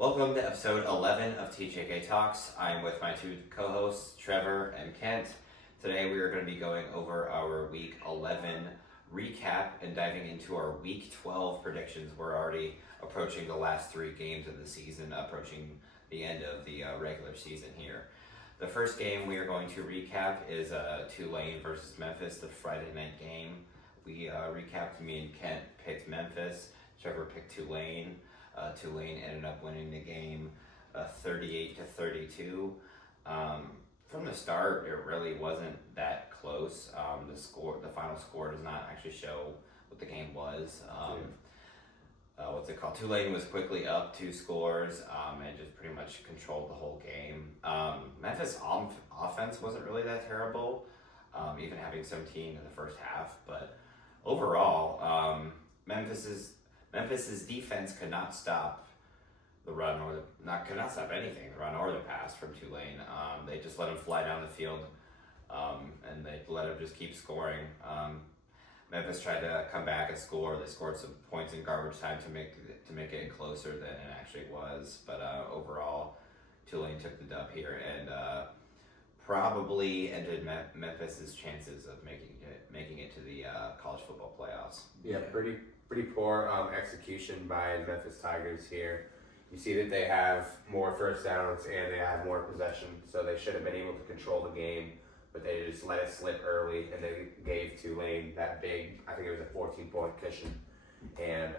Welcome to episode 11 of TJK Talks. I'm with my two co-hosts, Trevor and Kent. Today we are going to be going over our Week 11 recap and diving into our Week 12 predictions. We're already approaching the last three games of the season, approaching the end of the regular season here. The first game we are going to recap is Tulane versus Memphis, the Friday night game. We recapped, me and Kent picked Memphis, Trevor picked Tulane. Tulane ended up winning the game 38-32. From the start, it really wasn't that close. The final score does not actually show what the game was. Tulane was quickly up 2 scores and just pretty much controlled the whole game. Memphis offense wasn't really that terrible, even having 17 in the first half. But overall, Memphis's defense could not stop the run could not stop anything, the run or the pass from Tulane. They just let him fly down the field, and they let him just keep scoring. Memphis tried to come back and score. They scored some points in garbage time to make it closer than it actually was. But overall, Tulane took the dub here and probably ended Memphis's chances of making it to the college football playoffs. Yeah, pretty poor execution by the Memphis Tigers here. You see that they have more first downs and they have more possession, so they should have been able to control the game, but they just let it slip early, and they gave Tulane that big, I think it was a 14-point cushion, and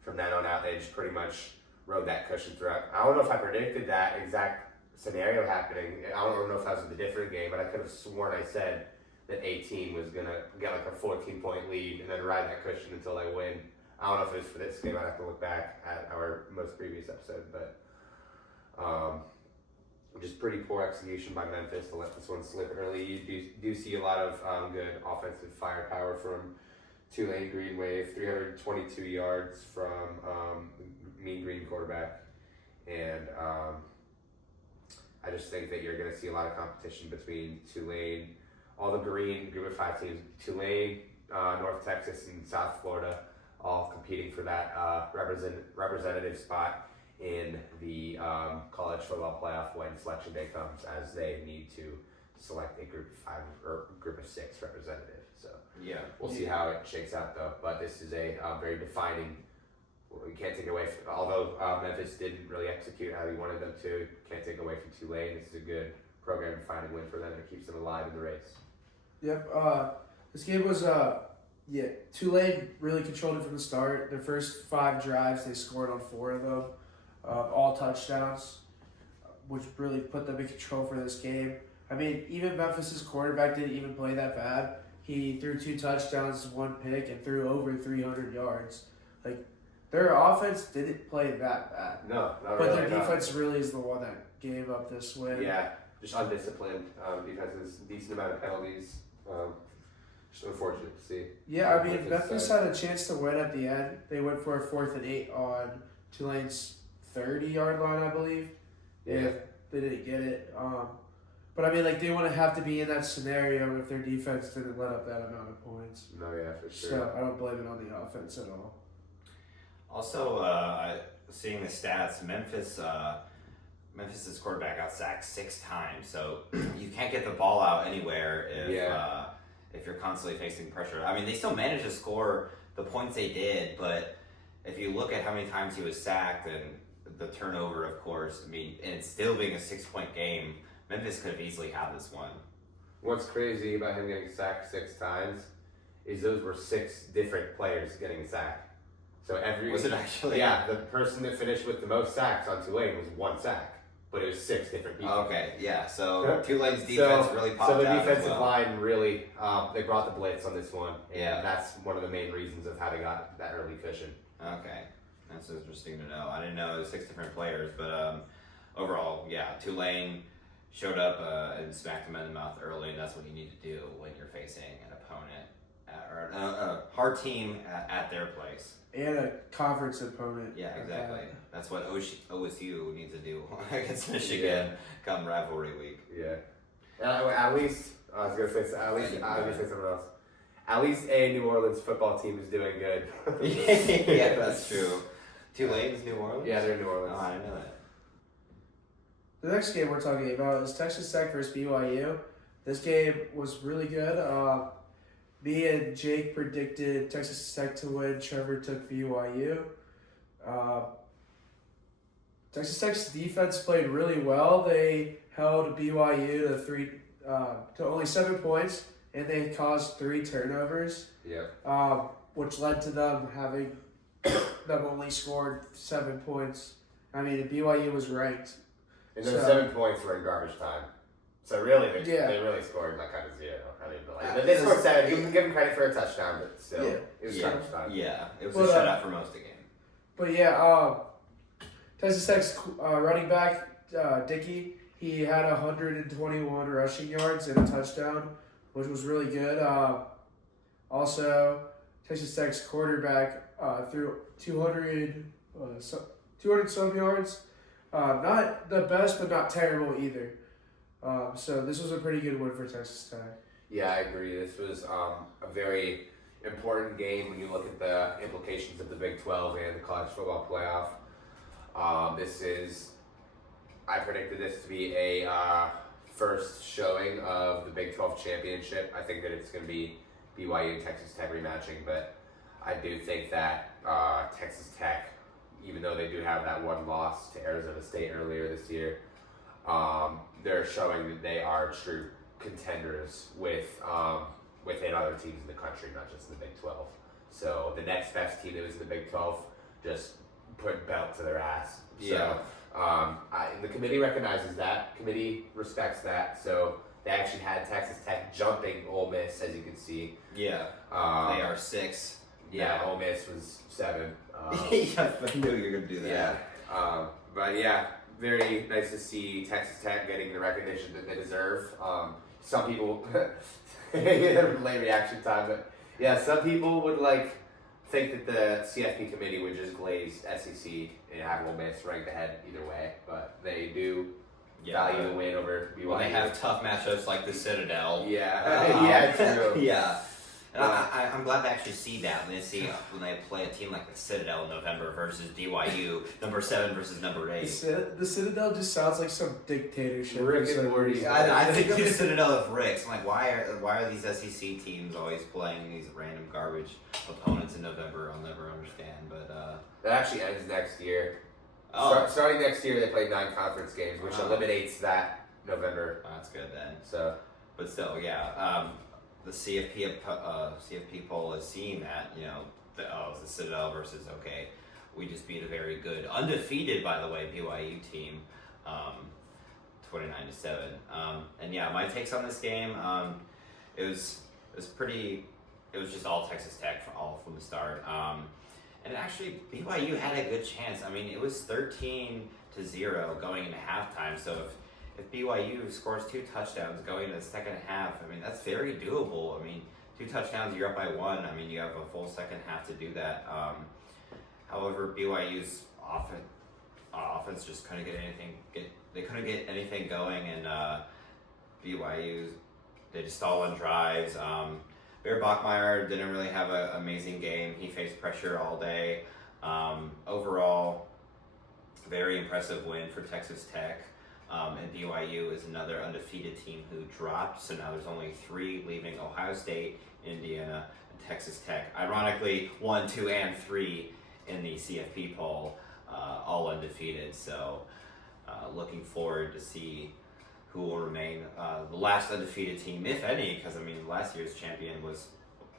from then on out, they just pretty much rode that cushion throughout. I don't know if I predicted that exact scenario happening. I don't know if that was a different game, but I could have sworn I said that 18 was going to get like a 14-point lead and then ride that cushion until they win. I don't know if it was for this game. I'd have to look back at our most previous episode, but just pretty poor execution by Memphis to let this one slip early. You do see a lot of good offensive firepower from Tulane Green Wave, 322 yards from Mean Green quarterback, and I just think that you're going to see a lot of competition between Tulane, all the green Group of 5 teams, Tulane, North Texas, and South Florida, all competing for that representative spot in the college football playoff when selection day comes, as they need to select a Group of 5 or Group of 6 representative. So yeah, we'll see how it shakes out though. But this is a very defining. We can't take away from, although Memphis didn't really execute how he wanted them to. Can't take away from Tulane. This is a good program defining win for them, and it keeps them alive in the race. Yep. This game was Tulane really controlled it from the start. Their first 5 drives, they scored on 4 of them, all touchdowns, which really put them in control for this game. I mean, even Memphis's quarterback didn't even play that bad. He threw 2 touchdowns, 1 pick, and threw over 300 yards. Like, their offense didn't play that bad. No, not but really. Their defense really is the one that gave up this win. Yeah, just undisciplined. Defense a decent amount of penalties. Just unfortunate to see. Yeah, I mean, Memphis had a chance to win at the end. They went for a 4th and 8 on Tulane's 30-yard line, I believe. Yeah. They didn't get it. But I mean, like, they wouldn't have to be in that scenario if their defense didn't let up that amount of points. No, yeah, for sure. So I don't blame it on the offense at all. Also, seeing the stats, Memphis's quarterback got sacked 6 times, so you can't get the ball out anywhere if you're constantly facing pressure. I mean, they still managed to score the points they did, but if you look at how many times he was sacked and the turnover, of course, I mean, and it's still being a 6-point game, Memphis could have easily had this one. What's crazy about him getting sacked 6 times is those were 6 different players getting sacked. So Was it actually? Yeah, the person that finished with the most sacks on Tulane was 1 sack, but it was 6 different people. Okay, yeah. So Tulane's defense really popped out. So the as defensive well. line really, they brought the blitz on this one. And Yeah. that's one of the main reasons of how they got that early cushion. Okay, that's interesting to know. I didn't know it was 6 different players, but overall, yeah, Tulane showed up and smacked them in the mouth early, and that's what you need to do when you're facing an opponent or a hard team at their place. And a conference opponent. Yeah, exactly. That's what OSU needs to do against Michigan come rivalry week. Yeah. At least, I was going to say, I was going to say something else. At least a New Orleans football team is doing good. Yeah, that's true. Tulane's New Orleans? Yeah, they're in New Oh, Orleans. I didn't know that. The next game we're talking about is Texas Tech versus BYU. This game was really good. Me and Jake predicted Texas Tech to win. Trevor took BYU. Texas Tech's defense played really well. They held BYU to only 7 points, and they caused 3 turnovers. Yeah. Which led to them having them only scored 7 points. I mean, BYU was ranked. And those 7 points were in garbage time. So really, they Yeah. really scored like kind of zero. I mean, but they scored 7. You can give them credit for a touchdown, but still, Yeah. it was Yeah. garbage time. Yeah, it was But, a shutout for most of the game. But yeah, Texas Tech's running back, Dickey, he had 121 rushing yards and a touchdown, which was really good. Also, Texas Tech's quarterback threw 200 some yards. Not the best, but not terrible either. So this was a pretty good win for Texas Tech. Yeah, I agree. This was a very important game when you look at the implications of the Big 12 and the college football playoff. I predicted this to be a first showing of the Big 12 championship. I think that it's going to be BYU and Texas Tech rematching, but I do think that Texas Tech, even though they do have that one loss to Arizona State earlier this year, they're showing that they are true contenders within other teams in the country, not just in the Big 12. So the next best team that was in the Big 12 just put belt to their ass. Yeah. So the committee recognizes that. Committee respects that. So they actually had Texas Tech jumping Ole Miss, as you can see. Yeah, they are 6. Yeah, Ole Miss was 7. Yeah, I knew you were going to do that. Yeah. But yeah, very nice to see Texas Tech getting the recognition that they deserve. Some people, late reaction time, but yeah, some people would think that the CFP committee would just glaze SEC and have Ole Miss ranked ahead either way, but they do value the win over BYU. Well, they have tough matchups like the Citadel. Yeah, yeah, true. Yeah. And I'm glad to actually see that when they play a team like the Citadel in November versus BYU, number 7 versus number 8. The Citadel just sounds like some dictatorship. Rick and Morty. I think the Citadel of Ricks. I'm like, why are these SEC teams always playing these random garbage opponents in November? I'll never understand. But that actually ends next year. oh, Starting next year, they play 9 conference games, which Oh. eliminates that November. that's good then. So But still, yeah. The CFP poll is seeing that, it's the Citadel versus, we just beat a very good, undefeated, by the way, BYU team, 29-7. And yeah, my takes on this game, it was just all Texas Tech all from the start. And actually, BYU had a good chance. I mean, it was 13-0 going into halftime, so if BYU scores 2 touchdowns going into the second half, I mean, that's very doable. I mean, 2 touchdowns, you're up by 1. I mean, you have a full second half to do that. However, BYU's offense just couldn't get anything going, and BYU, they just stalled on drives. Bear Bachmeier didn't really have an amazing game. He faced pressure all day. Overall, very impressive win for Texas Tech. And BYU is another undefeated team who dropped, so now there's only 3 leaving: Ohio State, Indiana, and Texas Tech. Ironically, 1, 2, and 3 in the CFP poll, all undefeated. So looking forward to see who will remain the last undefeated team, if any, because I mean last year's champion was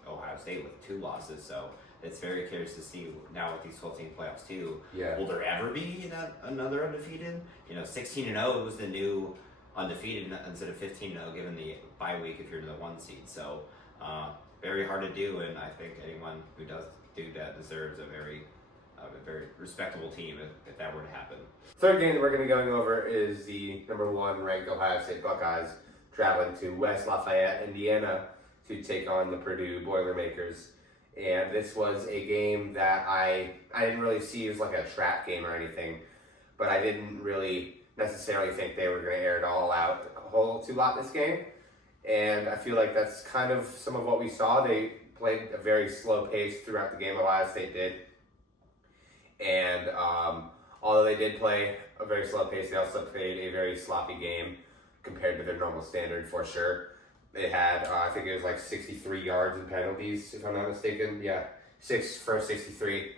Ohio State with 2 losses. So it's very curious to see now with these 12-team playoffs too. yeah. Will there ever be another undefeated? 16-0 was the new undefeated instead of 15-0, given the bye week if you're in the 1 seed. So very hard to do, and I think anyone who does do that deserves a very respectable team if that were to happen. Third game that we're going to be going over is the number 1 ranked Ohio State Buckeyes traveling to West Lafayette, Indiana to take on the Purdue Boilermakers. And this was a game that I didn't really see as like a trap game or anything, but I didn't really necessarily think they were going to air it all out a whole too lot this game. And I feel like that's kind of some of what we saw. They played a very slow pace throughout the game, Ohio State did. And although they did play a very slow pace, they also played a very sloppy game compared to their normal standard for sure. They had, I think it was like 63 yards in penalties, if I'm not mistaken. Yeah, 6 for 63.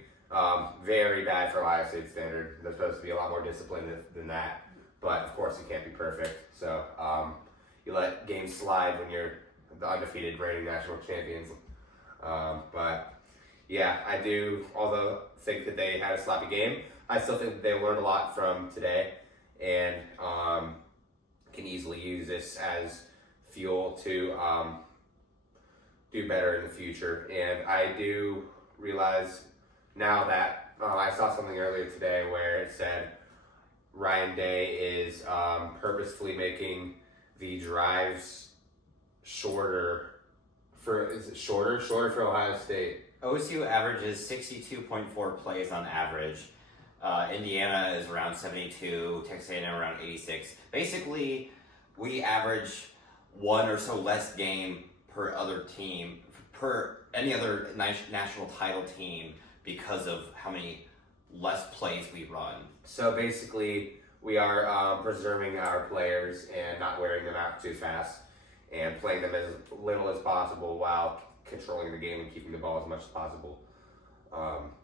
Very bad for Ohio State standard. They're supposed to be a lot more disciplined than that. But of course, you can't be perfect. So you let games slide when you're the undefeated reigning national champions. But yeah, I do, although think that they had a sloppy game, I still think that they learned a lot from today and can easily use this as fuel to do better in the future. And I do realize now that I saw something earlier today where it said Ryan Day is purposefully making the drives shorter for Ohio State. OSU averages 62.4 plays on average. Indiana is around 72, Texas A&M around 86. Basically, we average one or so less game per other team, per any other national title team, because of how many less plays we run. So basically, we are preserving our players and not wearing them out too fast and playing them as little as possible while controlling the game and keeping the ball as much as possible.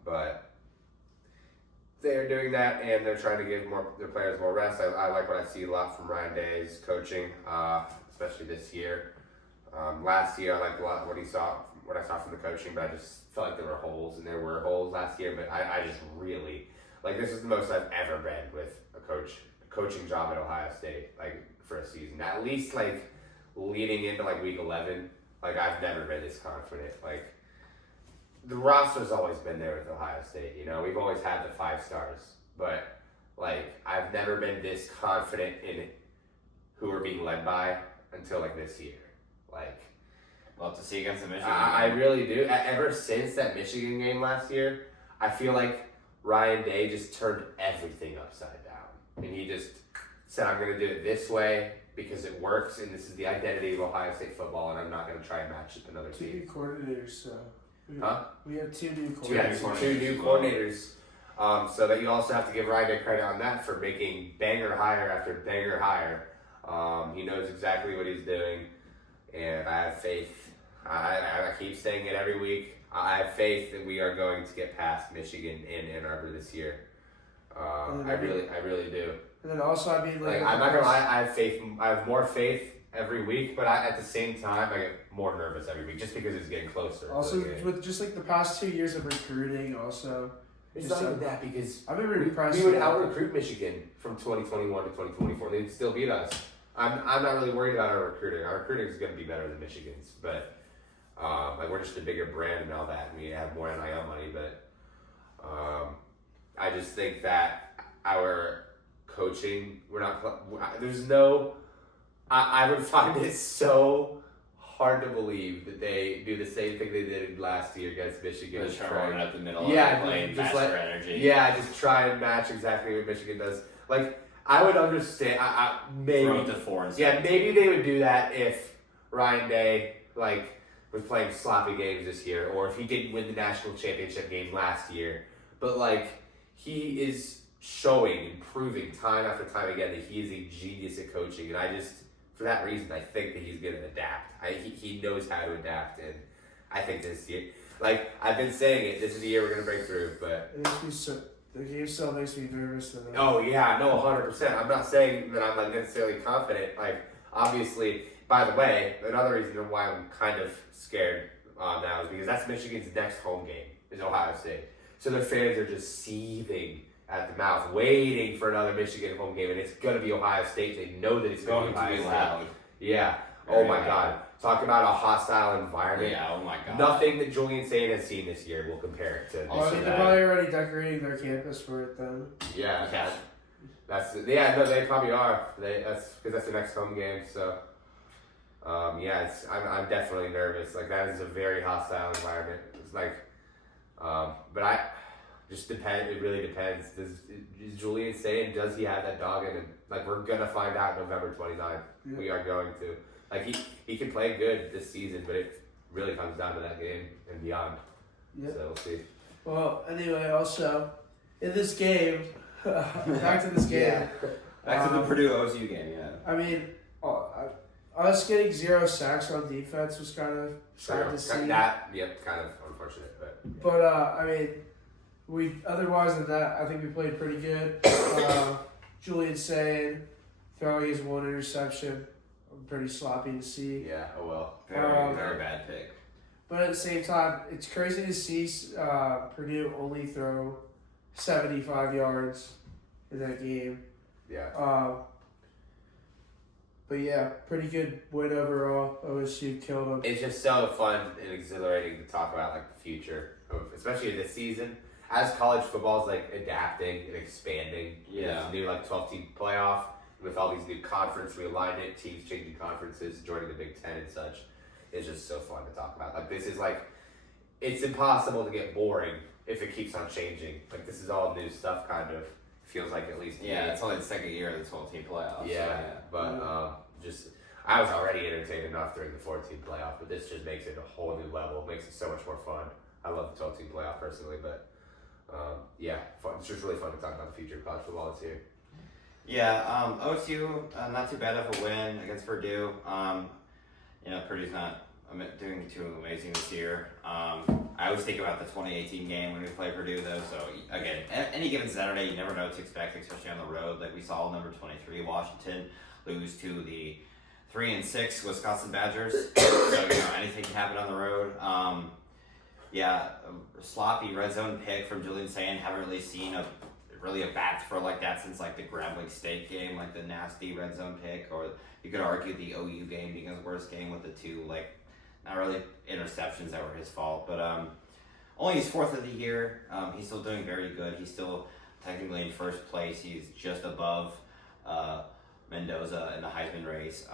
But they're doing that, and they're trying to give their players more rest. I like what I see a lot from Ryan Day's coaching, especially this year. Last year, I liked a lot what I saw from the coaching, but I just felt like there were holes, and there were holes last year. But I just really, this is the most I've ever been with a coaching job at Ohio State, for a season. At least, leading into, week 11, I've never been this confident. The roster's always been there with Ohio State, we've always had the 5 stars, but I've never been this confident in who we're being led by until this year. Well, to see against the Michigan. I really do. Ever since that Michigan game last year, I feel like Ryan Day just turned everything upside down, and he just said, "I'm going to do it this way because it works, and this is the identity of Ohio State football, and I'm not going to try and match it with another team." 2 new coordinators, so. Huh? We have 2 new coordinators. Two new coordinators. So that you also have to give Ryan Day credit on that for making banger hire after banger hire. He knows exactly what he's doing, and I have faith. I keep saying it every week. I have faith that we are going to get past Michigan in Ann Arbor this year. I really do. And then also, I'm not gonna lie. I have faith. I have more faith every week, but at the same time, I get more nervous every week just because it's getting closer. Also, with just the past 2 years of recruiting, also. It's not even that because I've been really impressed. We would out-recruit Michigan from 2021 to 2024. They'd still beat us. I'm not really worried about our recruiting. Our recruiting is going to be better than Michigan's, but we're just a bigger brand and all that, and we have more NIL money. But I just think that our coaching, there's no. I would find it so hard to believe that they do the same thing they did last year against Michigan. Just try running up the middle yeah, playing just faster energy. Yeah, just try and match exactly what Michigan does. I would understand. Maybe throw it to 4 and 7. Yeah, maybe they would do that if Ryan Day was playing sloppy games this year, or if he didn't win the national championship game last year. But he is showing and proving time after time again that he is a genius at coaching, and for that reason, I think that he's going to adapt. He knows how to adapt, and I think this year, I've been saying it, this is the year we're going to break through, but... The game still makes me nervous. Oh, yeah, no, 100%. I'm not saying that I'm necessarily confident. Obviously, by the way, another reason why I'm kind of scared now is because that's Michigan's next home game, is Ohio State. So their fans are just seething at the mouth, waiting for another Michigan home game, and it's going to be Ohio State. They know that it's going to be Ohio State. Loud. Yeah. Very oh my loud. God. Talk about a hostile environment. Yeah. Oh my God. Nothing that Julian Sain has seen this year will compare it to. They're probably already decorating their campus for it then. Yeah. Yeah. They probably are. That's because that's the next home game. So. I'm definitely nervous. That is a very hostile environment. It's but just depend. It really depends. Is Julian saying, does he have that dog in him? We're gonna find out November 29th. Yeah. We are going to. He can play good this season, but it really comes down to that game and beyond. Yep. So we'll see. Well, anyway, also, in this game, back to this game. Yeah. Back to the Purdue OSU game, yeah. I mean, us getting 0 sacks on defense was kind of sad to see. That, kind of unfortunate, But I mean, we otherwise than that, I think we played pretty good. Julian Sane throwing his 1 interception, pretty sloppy to see. yeah. Oh well. Very bad pick. But at the same time, it's crazy to see Purdue only throw 75 yards in that game. Yeah. But yeah, pretty good win overall. OSU killed them. It's just so fun and exhilarating to talk about like the future, especially this season. As college football is like adapting and expanding, Yeah. There's a new like 12-team playoff with all these new conference realignment, teams changing conferences, joining the Big Ten and such. It's just so fun to talk about. Like this is like, it's impossible to get boring if it keeps on changing. Like this is all new stuff, kind of feels like, at least. To Yeah, me. it's only the second year of the 12-team playoffs. Yeah, but just I was already entertained enough during the 14 playoff, but this just makes it a whole new level. It makes it so much more fun. I love the 12-team playoff personally, but fun. It's just really fun to talk about the future of college football this year. Yeah, OSU, not too bad of a win against Purdue. Purdue's not doing too amazing this year. I always think about the 2018 game when we play Purdue, though. So, again, any given Saturday, you never know what to expect, especially on the road. Like we saw number 23, Washington, lose to the 3-6 Wisconsin Badgers. So, anything can happen on the road. A sloppy red zone pick from Julian Sane. Haven't really seen a bat throw like that since like the Grambling State game, like the nasty red zone pick, or you could argue the OU game being his worst game with the 2 not really interceptions that were his fault, but only his 4th of the year. He's still doing very good. He's still technically in first place. He's just above Mendoza in the Heisman race.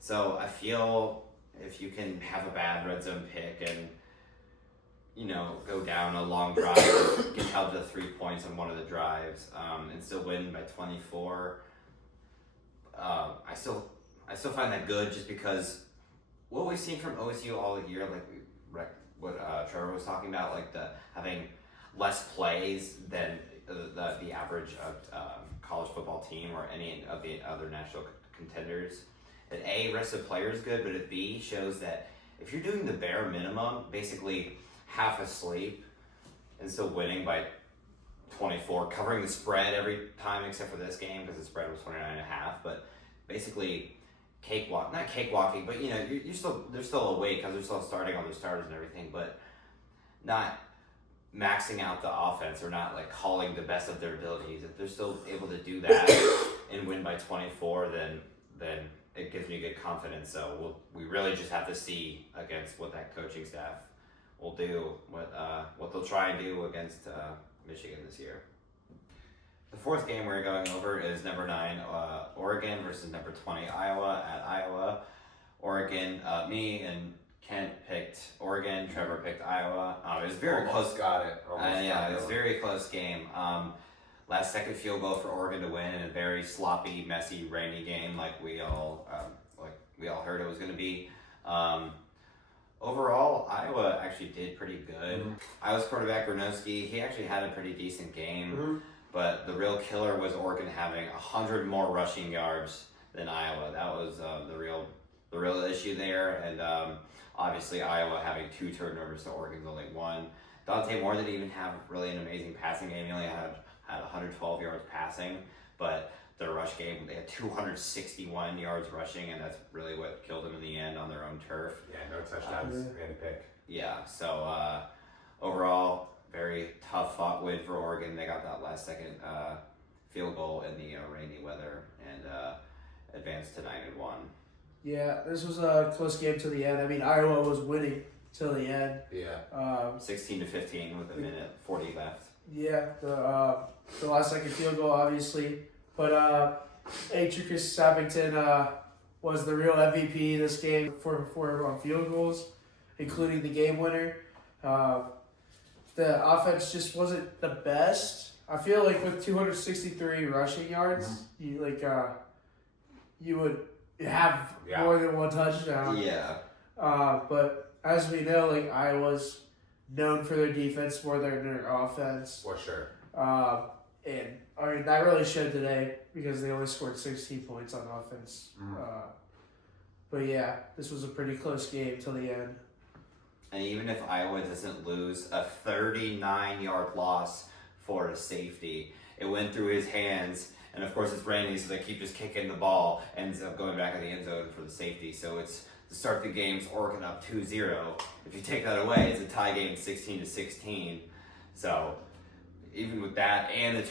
So I feel if you can have a bad red zone pick and go down a long drive, get held to 3 points on one of the drives, and still win by 24. I still find that good, just because what we've seen from OSU all year, what Trevor was talking about, like the having less plays than the average of college football team or any of the other national contenders. It A, rests the players good, but it B, shows that if you're doing the bare minimum, basically half asleep and still winning by 24, covering the spread every time except for this game because the spread was 29.5, but basically not cakewalking, but you're still, they're still awake because they're still starting all their starters and everything, but not maxing out the offense or not calling the best of their abilities. If they're still able to do that and win by 24, then it gives me good confidence. So we really just have to see against what that coaching staff will do, what they'll try and do against Michigan this year. The 4th game we're going over is number 9 Oregon versus number 20 Iowa at Iowa. Oregon, me and Kent picked Oregon. Trevor picked Iowa. It was very close. Got it. It was a very close game. Last second field goal for Oregon to win in a very sloppy, messy, rainy game, like we all heard it was going to be. Overall, Iowa actually did pretty good. Mm-hmm. Iowa's quarterback Gronowski, he actually had a pretty decent game, mm-hmm. but the real killer was Oregon having 100 more rushing yards than Iowa. That was the real issue there, and obviously Iowa having 2 turnovers to Oregon's only 1. Dante Moore didn't even have really an amazing passing game. He only had 112 yards passing, but the rush game, they had 261 yards rushing, and that's really what killed them in the end on their own turf. Yeah, no touchdowns and a pick. Yeah, so overall, very tough fought win for Oregon. They got that last second field goal in the rainy weather and advanced to 9-1. Yeah, this was a close game to the end. I mean, Iowa was winning till the end. Yeah. 16-15 with a minute 40 left. Yeah, the last second field goal, obviously. But Atticus Sappington was the real MVP this game for field goals, including the game winner. The offense just wasn't the best. I feel like with 263 rushing yards, mm-hmm. You would have more than one touchdown. Yeah. But as we know, Iowa's known for their defense more than their offense. For sure. And I mean, that really showed today because they only scored 16 points on offense. But yeah, this was a pretty close game till the end. And even if Iowa doesn't lose, a 39-yard loss for a safety, it went through his hands. And of course, it's raining, so they keep just kicking the ball, ends up going back in the end zone for the safety. So it's to start the game's Oregon up 2-0. If you take that away, it's a tie game, 16-16. So even with that and the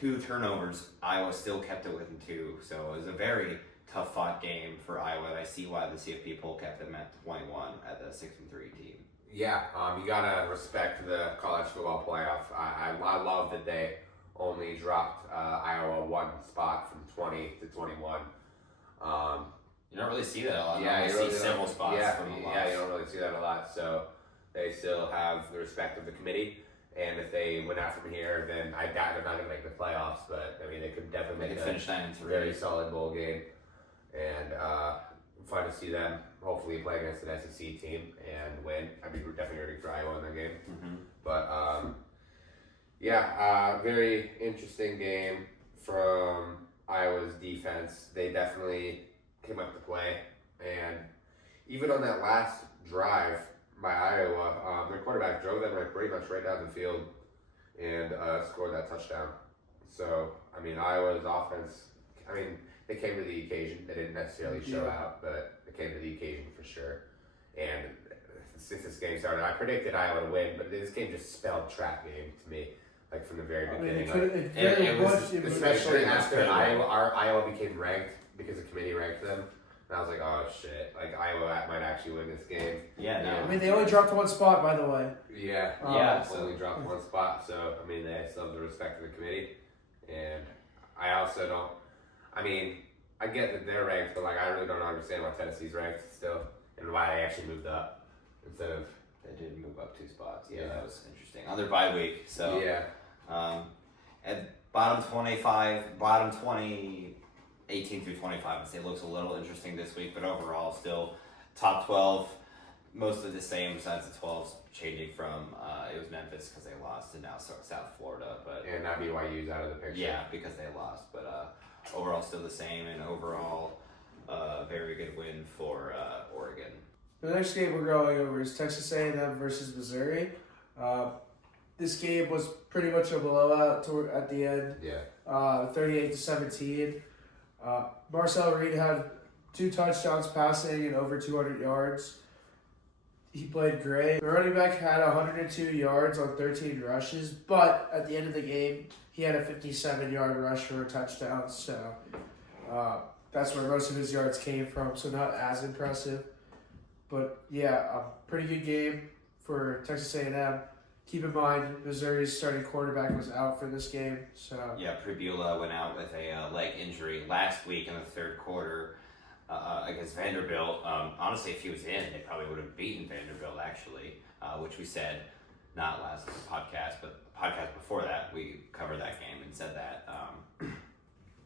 two turnovers, Iowa still kept it within 2. So it was a very tough fought game for Iowa. And I see why the CFP poll kept them at 21 at the 6-3 team. Yeah, you gotta respect the college football playoff. I love that they only dropped Iowa 1 spot from 20 to 21. You don't really see that a lot. Yeah, you really see several spots from the loss. Yeah, you don't really see that a lot. So they still have the respect of the committee. And if they went out from here, then I doubt they're not going to make the playoffs. But I mean, they could definitely make finish 9-3. Very solid bowl game. And fun to see them hopefully play against an SEC team and win. I'd be definitely rooting for Iowa in that game. Mm-hmm. But very interesting game from Iowa's defense. They definitely came up to play. And even on that last drive by Iowa, their quarterback drove them pretty much right down the field and scored that touchdown. So, I mean, Iowa's offense, they came to the occasion. They didn't necessarily show out, but they came to the occasion for sure. And since this game started, I predicted Iowa to win, but this game just spelled trap game to me, like from the very beginning. It was especially after Iowa became ranked because the committee ranked them. And I was like, oh shit, like Iowa might actually win this game. Yeah, no. I mean, they only dropped 1 spot, by the way. Yeah, only dropped 1 spot. So, I mean, they still have the respect of the committee. And I also don't, I get that they're ranked, but I really don't understand why Tennessee's ranked still and why they actually moved up instead of. They did move up 2 spots. Yeah, that was interesting. On their bye week. So, at bottom 20, 18 through 25, I'd say looks a little interesting this week, but overall still top 12, mostly the same besides the 12s changing from, it was Memphis because they lost and now South Florida. But and now BYU's out of the picture. Yeah, because they lost, but overall still the same and overall very good win for Oregon. The next game we're going over is Texas A&M versus Missouri. This game was pretty much a blowout at the end. Yeah. 38-17. Marcel Reed had 2 touchdowns passing and over 200 yards. He played great. The running back had 102 yards on 13 rushes, but at the end of the game, he had a 57-yard rush for a touchdown. So that's where most of his yards came from, so not as impressive. But yeah, a pretty good game for Texas A&M. Keep in mind, Missouri's starting quarterback was out for this game. So yeah, Pribula went out with a leg injury last week in the 3rd quarter against Vanderbilt. Honestly, if he was in, they probably would have beaten Vanderbilt, actually, which we said not last podcast, but the podcast before that, we covered that game and said that.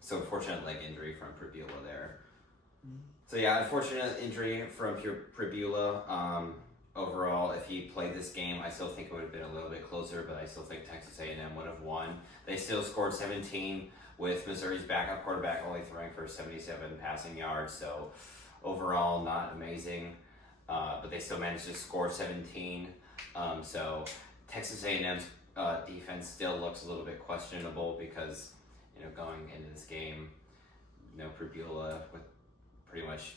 So unfortunate leg injury from Pribula there. So yeah, unfortunate injury from Pribula. Overall, if he played this game, I still think it would have been a little bit closer, but I still think Texas A&M would have won. They still scored 17 with Missouri's backup quarterback only throwing for 77 passing yards. So overall, not amazing, but they still managed to score 17. So Texas A&M's defense still looks a little bit questionable because, going into this game, Pribula with pretty much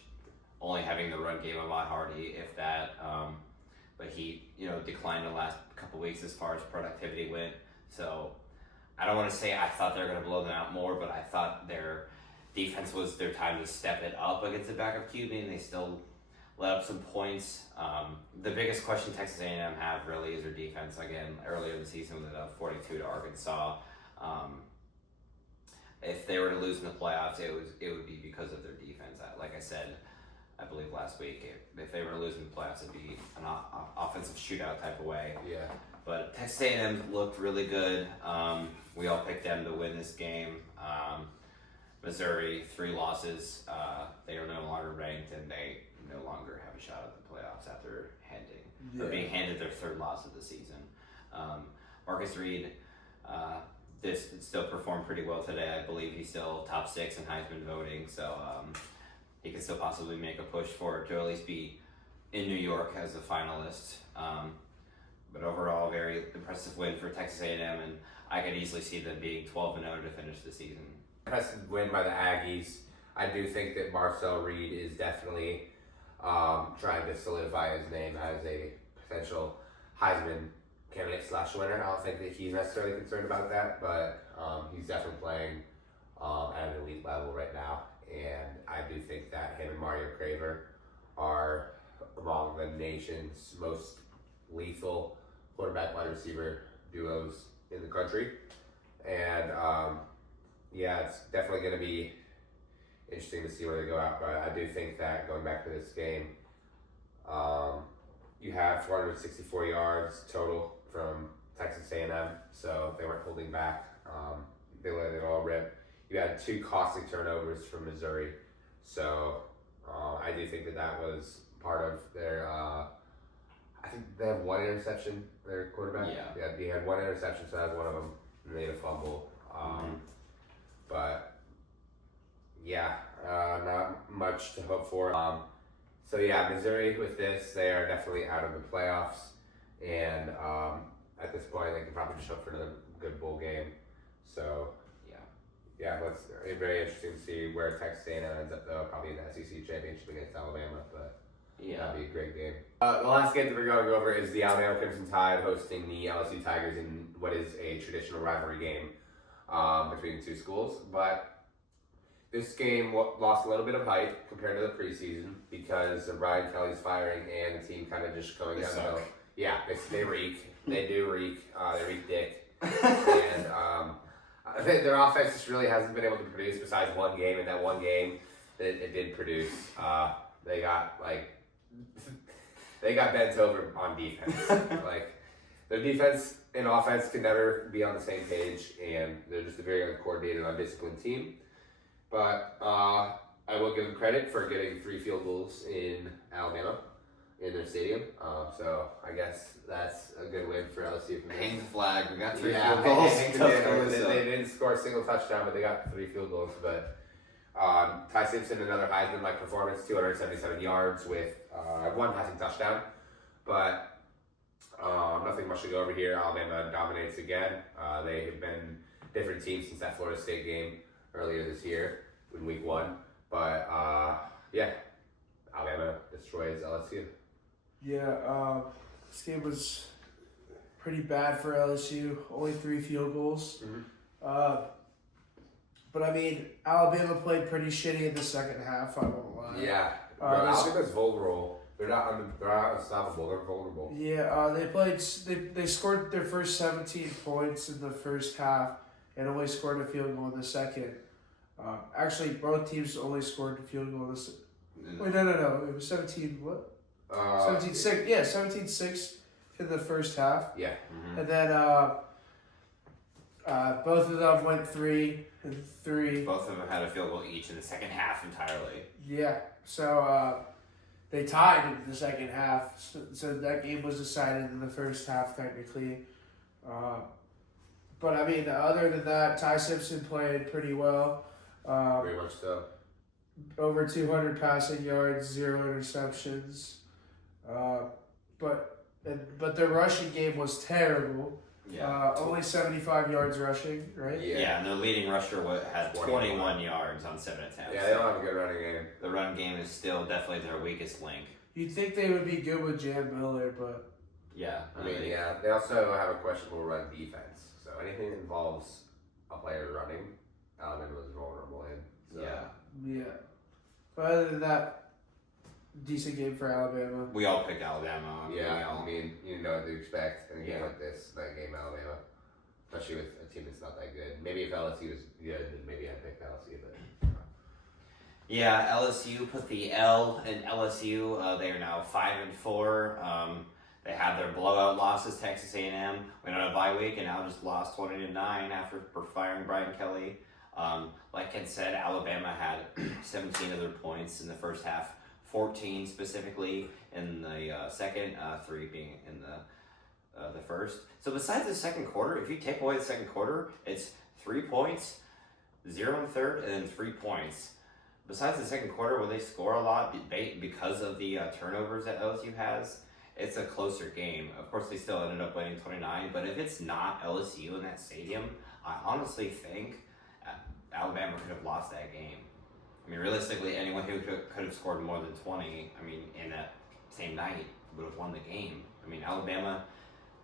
only having the run game of Ahmad Hardy, if that. But he, declined the last couple weeks as far as productivity went. So I don't want to say I thought they were going to blow them out more, but I thought their defense was their time to step it up against the backup QB, and they still let up some points. The biggest question Texas A&M have really is their defense. Again, earlier in the season with a 42 to Arkansas. If they were to lose in the playoffs, it would be because of their defense. Like I said, I believe last week, if they were to lose in the playoffs, it'd be an offensive shootout type of way. Yeah. But Texas A&M looked really good. We all picked them to win this game. Missouri, 3 losses. They are no longer ranked, and they no longer have a shot at the playoffs after handing for being handed their third loss of the season. Marcus Reed still performed pretty well today. I believe he's still top 6 in Heisman voting, so he could still possibly make a push to at least be in New York as a finalist. But overall, very impressive win for Texas A&M, and I could easily see them being 12-0 to finish the season. Impressive win by the Aggies. I do think that Marcel Reed is definitely trying to solidify his name as a potential Heisman candidate / winner. I don't think that he's necessarily concerned about that, but he's definitely playing at an elite level right now. And I do think that him and Mario Craver are among the nation's most lethal quarterback wide receiver duos in the country. And it's definitely going to be interesting to see where they go out. But I do think that going back to this game, you have 464 yards total from Texas A&M, so they weren't holding back. They let it all rip. You had 2 costly turnovers from Missouri, so I do think that was part of their. I think they have 1 interception. Their quarterback. Yeah, they had 1 interception, so that was one of them. And they had a fumble. But not much to hope for. Missouri with this, they are definitely out of the playoffs, and at this point, they can probably just hope for another good bowl game. So, it's very interesting to see where Texas A&M ends up, though. Probably in the SEC championship against Alabama, but that'd be a great game. The last game that we're going to go over is the Alabama Crimson Tide hosting the LSU Tigers in what is a traditional rivalry game between the two schools, but this game lost a little bit of hype compared to the preseason because of Brian Kelly's firing and the team kind of just going downhill. Yeah, they reek. They do reek. They reek dick. And I think their offense just really hasn't been able to produce besides one game. In that one game that it did produce, they got bent over on defense. Their defense and offense can never be on the same page, and they're just a very uncoordinated, undisciplined team. But I will give them credit for getting 3 field goals in Alabama in their stadium. So I guess that's a good win for LSU. Hang the flag. We got 3 field goals. They didn't score a single touchdown, but they got 3 field goals. But Ty Simpson, another Heisman-like performance, 277 yards with 1 passing touchdown. But nothing much to go over here. Alabama dominates again. They have been different teams since that Florida State game earlier this year in week 1. But Alabama destroys LSU. Yeah, this game was pretty bad for LSU. Only 3 field goals. Mm-hmm. But I mean, Alabama played pretty shitty in the second half. I won't lie. Yeah, Alabama's vulnerable. They're not unstoppable. They're vulnerable. Yeah, they scored their first 17 points in the first half and only scored a field goal in the second. Actually, both teams only scored a field goal this. Wait, no. It was 17. What? 17-6. Yeah, 17-6 in the first half. Yeah. Mm-hmm. And then both of them went 3 and 3. Both of them had a field goal each in the second half entirely. Yeah. So they tied in the second half. So that game was decided in the first half technically. But I mean, other than that, Ty Simpson played pretty well. Very much so. Over 200 passing yards, 0 interceptions. But their rushing game was terrible. Yeah. Only 75 yards rushing, right? Yeah, and their leading rusher had 21 yards on 7 attempts. Yeah, they don't have a good running game. The run game is still definitely their weakest link. You'd think they would be good with Jan Miller, but... Yeah. They also have a questionable run defense. So anything that involves a player running, Alabama was vulnerable in. So. Yeah. But other than that, decent game for Alabama. We all picked Alabama. I mean, you know what to expect in a game like this, that game Alabama. Especially with a team that's not that good. Maybe if LSU was good, then maybe I'd pick LSU, but... Yeah, LSU put the L in LSU. They are now 5-4. They had their blowout losses. Texas A&M went on a bye week and now just lost 20-9 after firing Brian Kelly. Like Ken said, Alabama had 17 of their points in the first half 14 specifically in the second, 3 being in the first. So besides the second quarter, if you take away the second quarter, it's 3 points, 0 in the third, and then 3 points. Besides the second quarter, where they score a lot because of the turnovers that LSU has, it's a closer game. Of course, they still ended up winning 29, but if it's not LSU in that stadium, I honestly think Alabama could have lost that game. I mean, realistically, anyone who could have scored more than 20, I mean, in that same night would have won the game. I mean, Alabama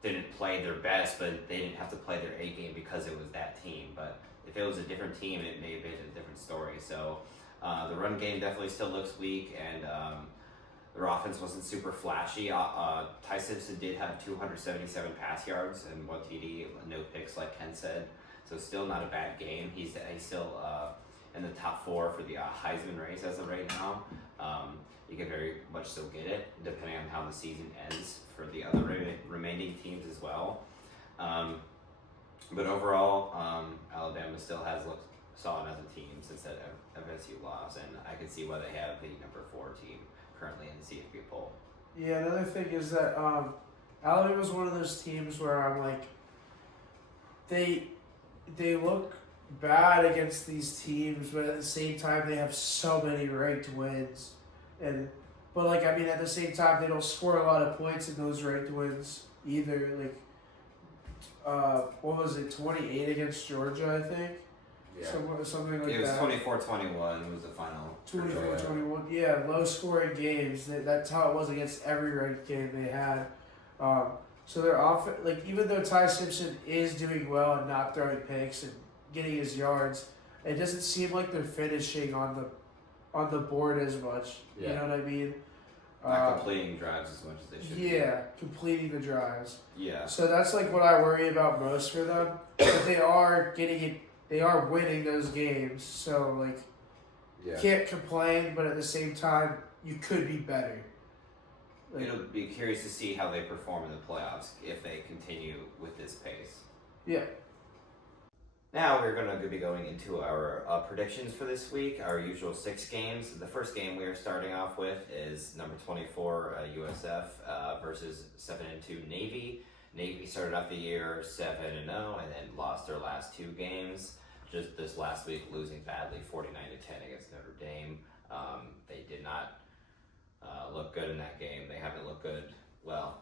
didn't play their best, but they didn't have to play their A game because it was that team. But if it was a different team, it may have been a different story. So the run game definitely still looks weak, and their offense wasn't super flashy. Ty Simpson did have 277 pass yards and 1 TD, no picks like Ken said. So still not a bad game. He's still in the top 4 for the Heisman race as of right now. You can very much still get it, depending on how the season ends for the other remaining teams as well. But overall, Alabama still has looked solid as a team since that FSU loss, and I can see why they have the number 4 team currently in the CFP poll. Yeah, another thing is that Alabama's one of those teams where I'm like, they look bad against these teams, but at the same time they have so many ranked wins, but like I mean at the same time they don't score a lot of points in those ranked wins either. Like, what was it, 28 against Georgia, I think. Yeah. Something like that. It was 24-21 was the final. 24-21. Yeah, low scoring games. That's how it was against every ranked game they had. So they're like even though Ty Simpson is doing well and not throwing picks and getting his yards, it doesn't seem like they're finishing on the board as much. Yeah. You know what I mean? Not completing drives as much as they should. Yeah, completing the drives. Yeah. So that's like what I worry about most for them. But they are getting it. They are winning those games. So like, can't complain. But at the same time, you could be better. Like, It'll be curious to see how they perform in the playoffs if they continue with this pace. Yeah. Now we're going to be going into our predictions for this week, our usual 6 games. The first game we are starting off with is number 24 USF versus 7-2 Navy. Navy started off the year 7-0 and then lost their last 2 games. Just this last week, losing badly 49-10 against Notre Dame. They did not look good in that game. They haven't looked good. Well,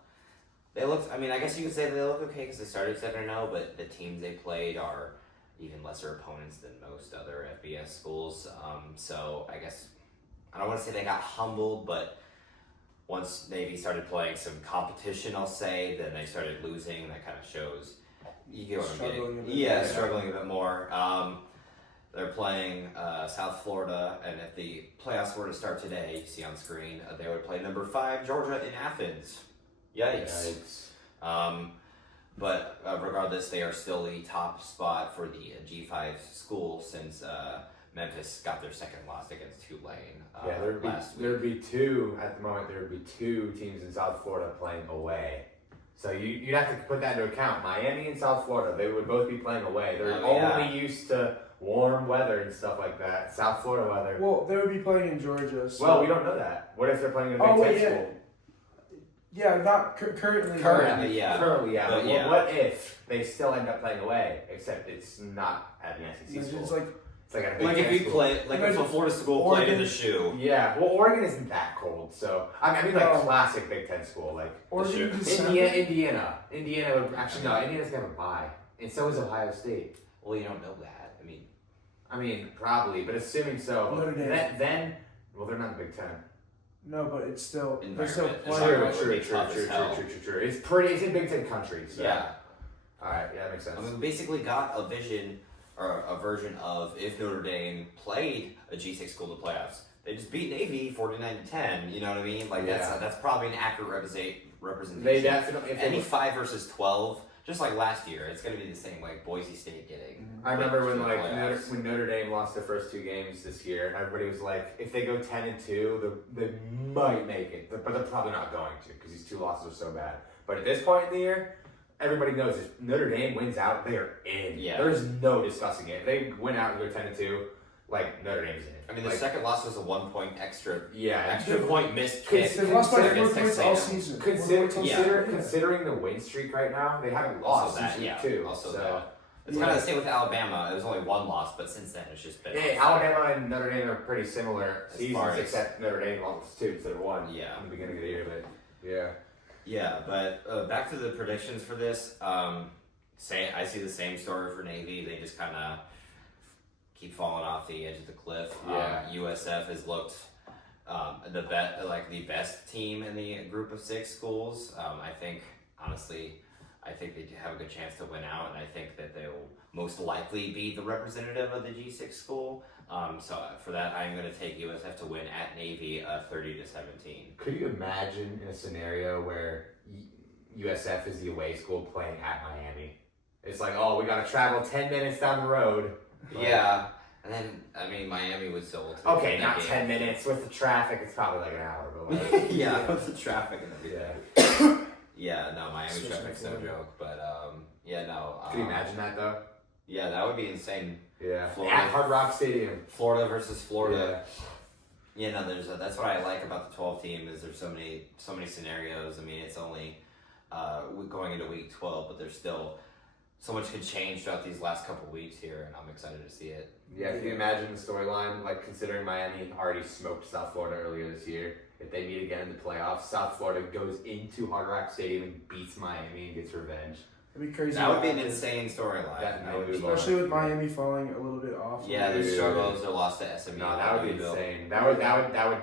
they looked. I mean, I guess you could say they look okay because they started 7-0, but the teams they played are even lesser opponents than most other FBS schools. So I guess I don't want to say they got humbled, but once Navy started playing some competition, I'll say, then they started losing. That kind of shows. You get what I'm getting? Yeah, struggling a bit more. They're playing South Florida, and if the playoffs were to start today, you see on screen, they would play number 5 Georgia in Athens. Yikes. But regardless, they are still the top spot for the G5 school since Memphis got their second loss against Tulane last week. There'd be 2 at the moment. There would be 2 teams in South Florida playing away. So you'd have to put that into account. Miami and South Florida, they would both be playing away. They're only used to warm weather and stuff like that. South Florida weather. Well, they would be playing in Georgia. So. Well, we don't know that. What if they're playing in a Big Ten school? Yeah, not currently. Currently, yeah. But what if they still end up playing away, except it's not at an SEC school? It's like at a Big Like Ten if you school. play, like if a Florida school played in the shoe. Yeah, well, Oregon isn't that cold, so I mean, like classic Big Ten school, like Oregon, Indiana would actually no, Indiana's gonna have a bye, and so is Ohio State. Well, you don't know that. I mean, probably, but assuming so, Notre Dame. then they're not in the Big Ten. No, but it's still they're still Environment. playing. True. It's in Big Ten country. So. Yeah. All right. Yeah, that makes sense. I mean, we basically got a vision or a version of if Notre Dame played a G6 school to playoffs. They just beat Navy 49-10. You know what I mean? Like that's probably an accurate representation. They definitely. Any 5 versus 12. Just like last year, it's going to be the same, like Boise State getting. I remember when Notre Dame lost their first 2 games this year, everybody was like, if they go 10-2, they might make it, but they're probably not going to because these 2 losses are so bad. But at this point in the year, everybody knows if Notre Dame wins out, they are in. Yeah. There's no discussing it. If they win out and go 10-2, like Notre Dame's in. I mean, the like, second loss was a 1 point extra yeah, point missed kick. They've lost by 4 against points Texas all A&M. season. Considering the win streak right now, they haven't lost Also that, since yeah. week 2. Also so. that. It's kind of the same with Alabama. It was only 1 loss, but since then it's just been. Yeah, Alabama and Notre Dame are pretty similar As seasons, far as- except Notre Dame lost 2 instead of 1. Yeah. In the beginning of the year, but yeah. Yeah, but back to the predictions for this. I see the same story for Navy. They just kind of keep falling off the edge of the cliff. Yeah. USF has looked the best team in the group of 6 schools. I think they have a good chance to win out, and I think that they will most likely be the representative of the G6 school. So for that, I'm going to take USF to win at Navy 30-17. Could you imagine in a scenario where USF is the away school playing at Miami? It's like, oh, we got to travel 10 minutes down the road. Yeah, and then I mean Miami would still. Okay, win that not game. 10 minutes with the traffic. It's probably like an hour, but like, Yeah, with the traffic and everything. yeah. Yeah, no, Miami Switch traffic's no to Florida. joke, but yeah, no. Can you imagine that though? Yeah, that would be insane. Yeah. Florida. At Hard Rock Stadium. Florida versus Florida. Yeah, no, that's what I like about the 12 team is there's so many scenarios. I mean, it's only going into week 12, but there's still so much can change throughout these last couple weeks here, and I'm excited to see it. Yeah, can you imagine the storyline, like considering Miami already smoked South Florida earlier this year, if they meet again in the playoffs, South Florida goes into Hard Rock Stadium and beats Miami and gets revenge. It'd be crazy. That would be an insane storyline. That would be especially with Miami falling a little bit off. Yeah, their struggles, their loss to SMU. No, that would be insane. That would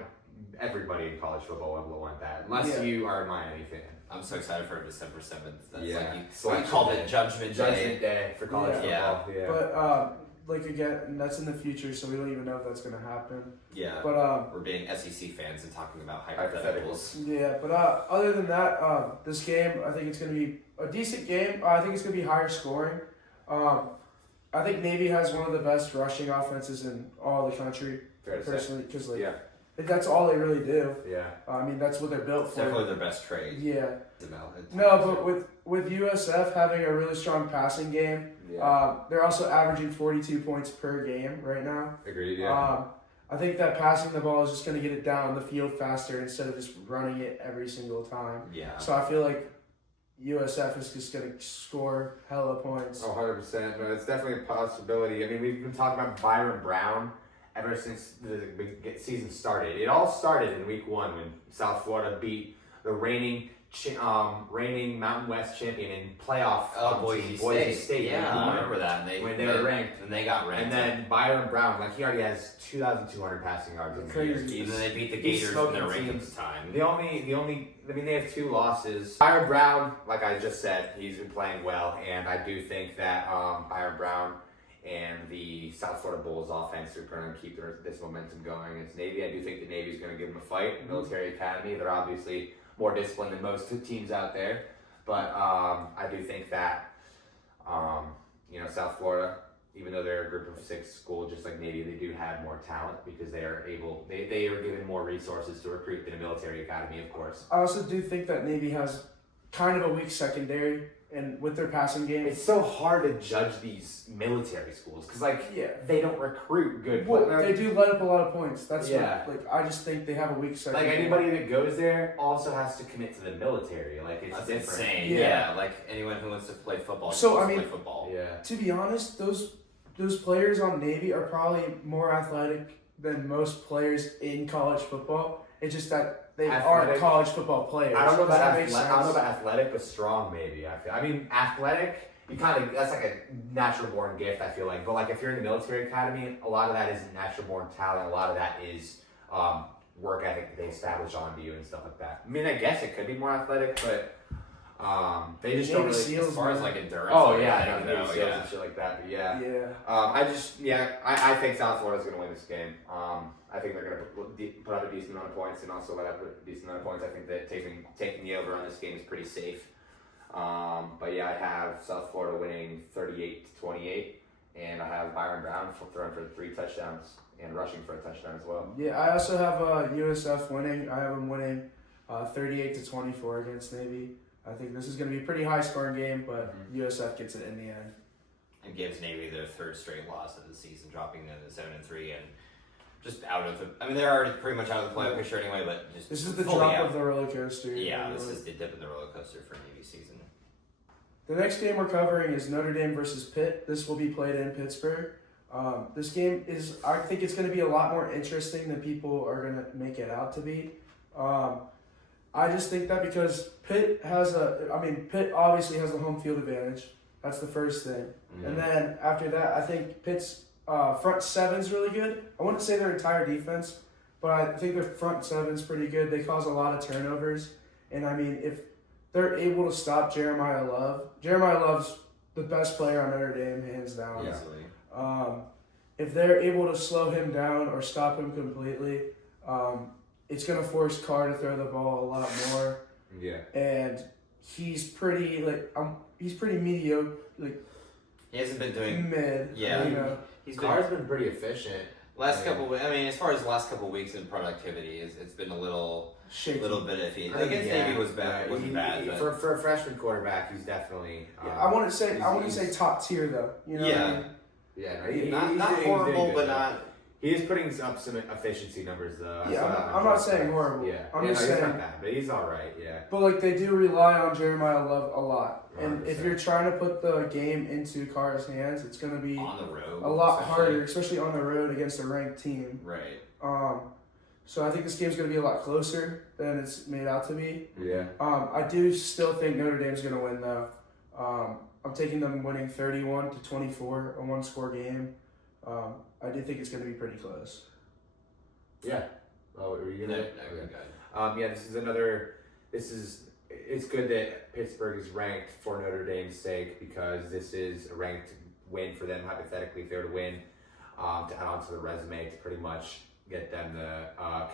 everybody in college football would want that, unless you are a Miami fan. I'm so excited for December 7th. That's Yeah. like you called it Judgment Day for college Yeah. football. Yeah. But like again, that's in the future, so we don't even know if that's gonna happen. Yeah. But we're being SEC fans and talking about hypotheticals. yeah. But other than that, this game, I think it's gonna be a decent game. I think it's gonna be higher scoring. I think Navy has one of the best rushing offenses in all the country, Fair to say. personally, because Yeah. that's all they really do. Yeah. I mean, that's what they're built It's for. definitely their best trade. Yeah. It's No, but with USF having a really strong passing game, Yeah. they're also averaging 42 points per game right now. Agreed. Yeah. I think that passing the ball is just going to get it down the field faster instead of just running it every single time. Yeah. So I feel like USF is just going to score hella points. 100%. No, it's definitely a possibility. I mean, we've been talking about Byron Brown ever since the season started. It all started in week 1 when South Florida beat the reigning Mountain West champion in playoff Boise State. Yeah, I remember that. When they were ranked. And they got ranked. And then Byron Brown, he already has 2,200 passing yards in the year. Crazy. And then they beat the He's Gators in smoking their rank at teams. the time. They have 2 losses. Byron Brown, like I just said, he's been playing well, and I do think that Byron Brown and the South Florida Bulls offense are going to keep this momentum going against Navy. I do think the Navy's going to give them a fight. Military Academy, they're obviously more disciplined than most teams out there, but I do think that South Florida, even though they're a group of 6 school just like Navy, they do have more talent because they are given more resources to recruit than a military academy, of course. I also do think that Navy has kind of a weak secondary, and with their passing game, It's so hard to judge these military schools because they don't recruit good players. they do let up a lot of points. That's Yeah. I just think they have a weak Like secondary. anybody that goes there also has to commit to the military. Like it's That's different. insane. Yeah. Yeah, like anyone who wants to play football So, should I mean- play football. Yeah. To be honest, those players on Navy are probably more athletic than most players in college football. It's just that they aren't Athletic? college football players. I don't know Does about that make athletic, but strong maybe. I mean, athletic. That's like a natural born gift. I feel like, but like if you're in the military academy, a lot of that is natural born talent. A lot of that is work ethic that they establish on you and stuff like that. I mean, I guess it could be more athletic, but they just don't Navy really. SEALs, As far as man. like endurance. Oh and yeah, everything, Navy though, SEALs yeah. and shit like that. But yeah. Yeah. I think South Florida's going to win this game. I think they're going to put up a decent amount of points and also let up a decent amount of points. I think that taking the over on this game is pretty safe. But yeah, I have South Florida winning 38-28, and I have Byron Brown throwing for 3 touchdowns and rushing for a touchdown as well. Yeah, I also have USF winning. I have them winning 38-24 against Navy. I think this is going to be a pretty high scoring game, but USF gets it in the end. and gives Navy their third straight loss of the season, dropping them to 7-3 and just out of the. I mean, they're already pretty much out of the playoff picture anyway, but just This is the fully drop out. of the roller coaster. Yeah, this is the dip in the roller coaster for Navy season. The next game we're covering is Notre Dame versus Pitt. This will be played in Pittsburgh. This game is, I think it's going to be a lot more interesting than people are going to make it out to be. I just think that because Pitt obviously has the home field advantage. That's the first thing. Mm-hmm. And then after that, I think Pitt's front seven's really good. I wouldn't say their entire defense, but I think their front seven's pretty good. They cause a lot of turnovers. And I mean, if they're able to stop Jeremiah Love's the best player on Notre Dame, hands down. Easily. If they're able to slow him down or stop him completely, it's going to force Carr to throw the ball a lot more. Yeah. And he's pretty mediocre, He hasn't been doing. mid. Yeah. You know? He's been Carr's been pretty efficient. last couple. I mean, as far as the last couple weeks in productivity, it's been a little Shaky. bit iffy. I think, Against yeah, Navy was bad. Wasn't bad. But For a freshman quarterback, he's definitely. Yeah, I wouldn't say top tier though. You know. Yeah. What I mean? Yeah, no, not he's horrible, doing good, but though. not. He is putting up some efficiency numbers though. Yeah, I'm not saying horrible. Yeah, I'm yeah, just no, he's saying. not bad, but he's all right. Yeah. But like they do rely on Jeremiah Love a lot, and if 100%. you're trying to put the game into Carr's hands, it's going to be On the road. a lot especially. harder, especially on the road against a ranked team. Right. So I think this game's going to be a lot closer than it's made out to be. Yeah. I do still think Notre Dame's going to win though. I'm taking them winning 31-24, a one-score game. I do think it's going to be pretty close. Yeah. Oh, were you No, gonna? no, Okay. good. Yeah, it's good that Pittsburgh is ranked for Notre Dame's sake because this is a ranked win for them, hypothetically, if they were to win, to add on to the resume to pretty much get them the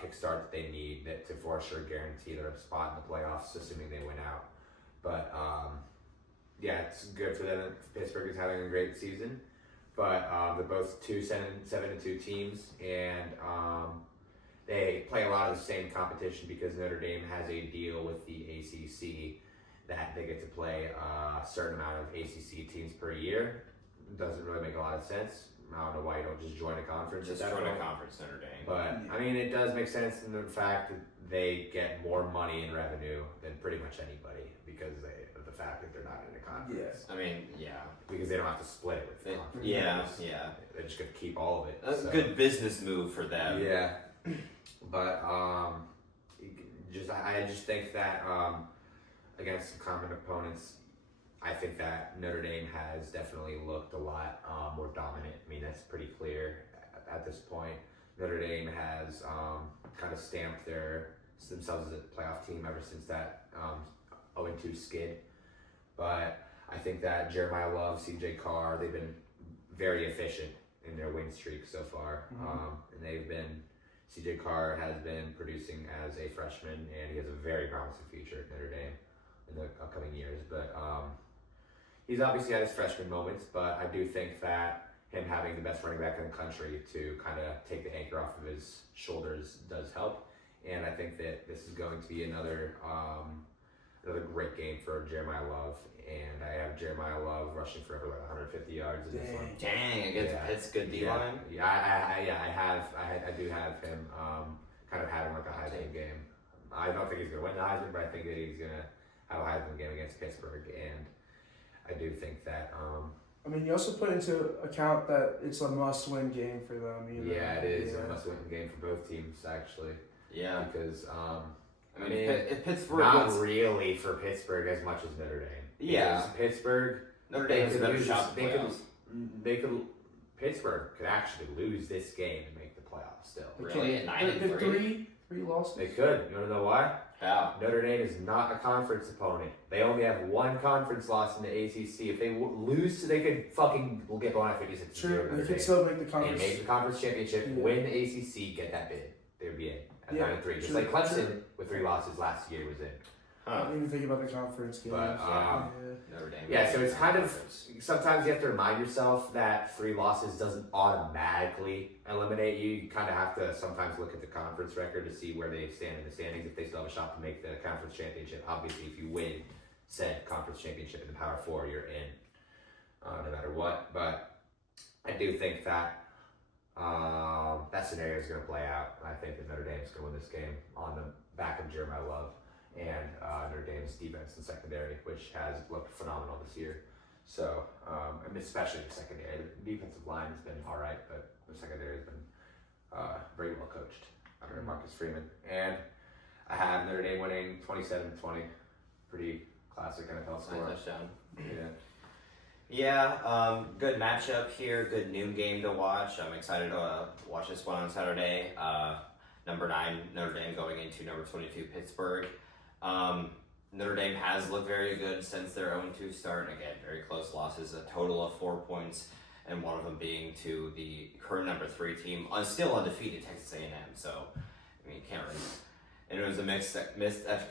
kickstart that they need to for sure guarantee their spot in the playoffs, assuming they win out. But yeah, it's good for them. Pittsburgh is having a great season, but they're both 7-2 teams, and they play a lot of the same competition because Notre Dame has a deal with the ACC that they get to play a certain amount of ACC teams per year. It doesn't really make a lot of sense. I don't know why you don't just join a conference. Just at that join a point. conference, Notre Dame. But I mean, it does make sense in the fact that they get more money in revenue than pretty much anybody because of the fact that they're not in a conference. I mean, yeah. Because they don't have to split it with the conference. Yeah. They just get to keep all of it. That's so. a good business move for them. Yeah, but I just think that against some common opponents, I think that Notre Dame has definitely looked a lot more dominant. I mean, that's pretty clear at this point. Notre Dame has kind of stamped themselves as a playoff team ever since that 0-2 skid. But I think that Jeremiah Love, CJ Carr, they've been very efficient in their win streak so far. And CJ Carr has been producing as a freshman, and he has a very promising future at Notre Dame in the upcoming years. But he's obviously had his freshman moments, but I do think that him having the best running back in the country to kind of take the anchor off of his shoulders does help. And I think that this is going to be another great game for Jeremiah Love. And I have Jeremiah Love rushing for over 150 yards in this one. Dang, against Pitt's good D-line. Yeah, I do have him kind of having like a Heisman game. I don't think he's going to win the Heisman, but I think that he's going to have a Heisman game against Pittsburgh. And I do think that. I mean, you also put into account that it's a must-win game for them. You know? Yeah, it is a must-win game for both teams, actually. Yeah. Because, I mean, if Pittsburgh not wins, really for Pittsburgh as much as Notre Dame. Yeah. Because Pittsburgh, Notre Dame has a better shot. Pittsburgh could actually lose this game and make the playoffs still. Really? At They're 9-3? three losses. They could. You want to know why? How? Notre Dame is not a conference opponent. They only have one conference loss in the ACC. If they lose, they could we'll get going at 56. True, they could still make the And conference. make the conference championship, Yeah. win the ACC, get that bid. They'd be in at 9-3. Just true, like Clemson true. with 3 losses last year was in. I didn't even think about the conference games. But, Notre Dame. Yeah, so it's kind of, sometimes you have to remind yourself that 3 losses doesn't automatically eliminate you. You kind of have to sometimes look at the conference record to see where they stand in the standings, if they still have a shot to make the conference championship. Obviously, if you win said conference championship in the Power 4, you're in. no matter what. But I do think that that scenario is going to play out. I think that Notre Dame is going to win this game on the back of Jeremiah Love and Notre Dame's defense and secondary, which has looked phenomenal this year. So, especially the secondary. The defensive line has been all right, but the secondary has been very well coached under Marcus Freeman. And I have Notre Dame winning 27-20. Pretty classic NFL score. Nice touchdown. Yeah. Yeah, good matchup here. Good noon game to watch. I'm excited to watch this one on Saturday. Number 9 Notre Dame going into number 22 Pittsburgh. Notre Dame has looked very good since their 0-2 start. Again, very close losses, a total of 4 points, and one of them being to the current number 3 team, still undefeated Texas A&M. So, I mean, you can't really. And it was a missed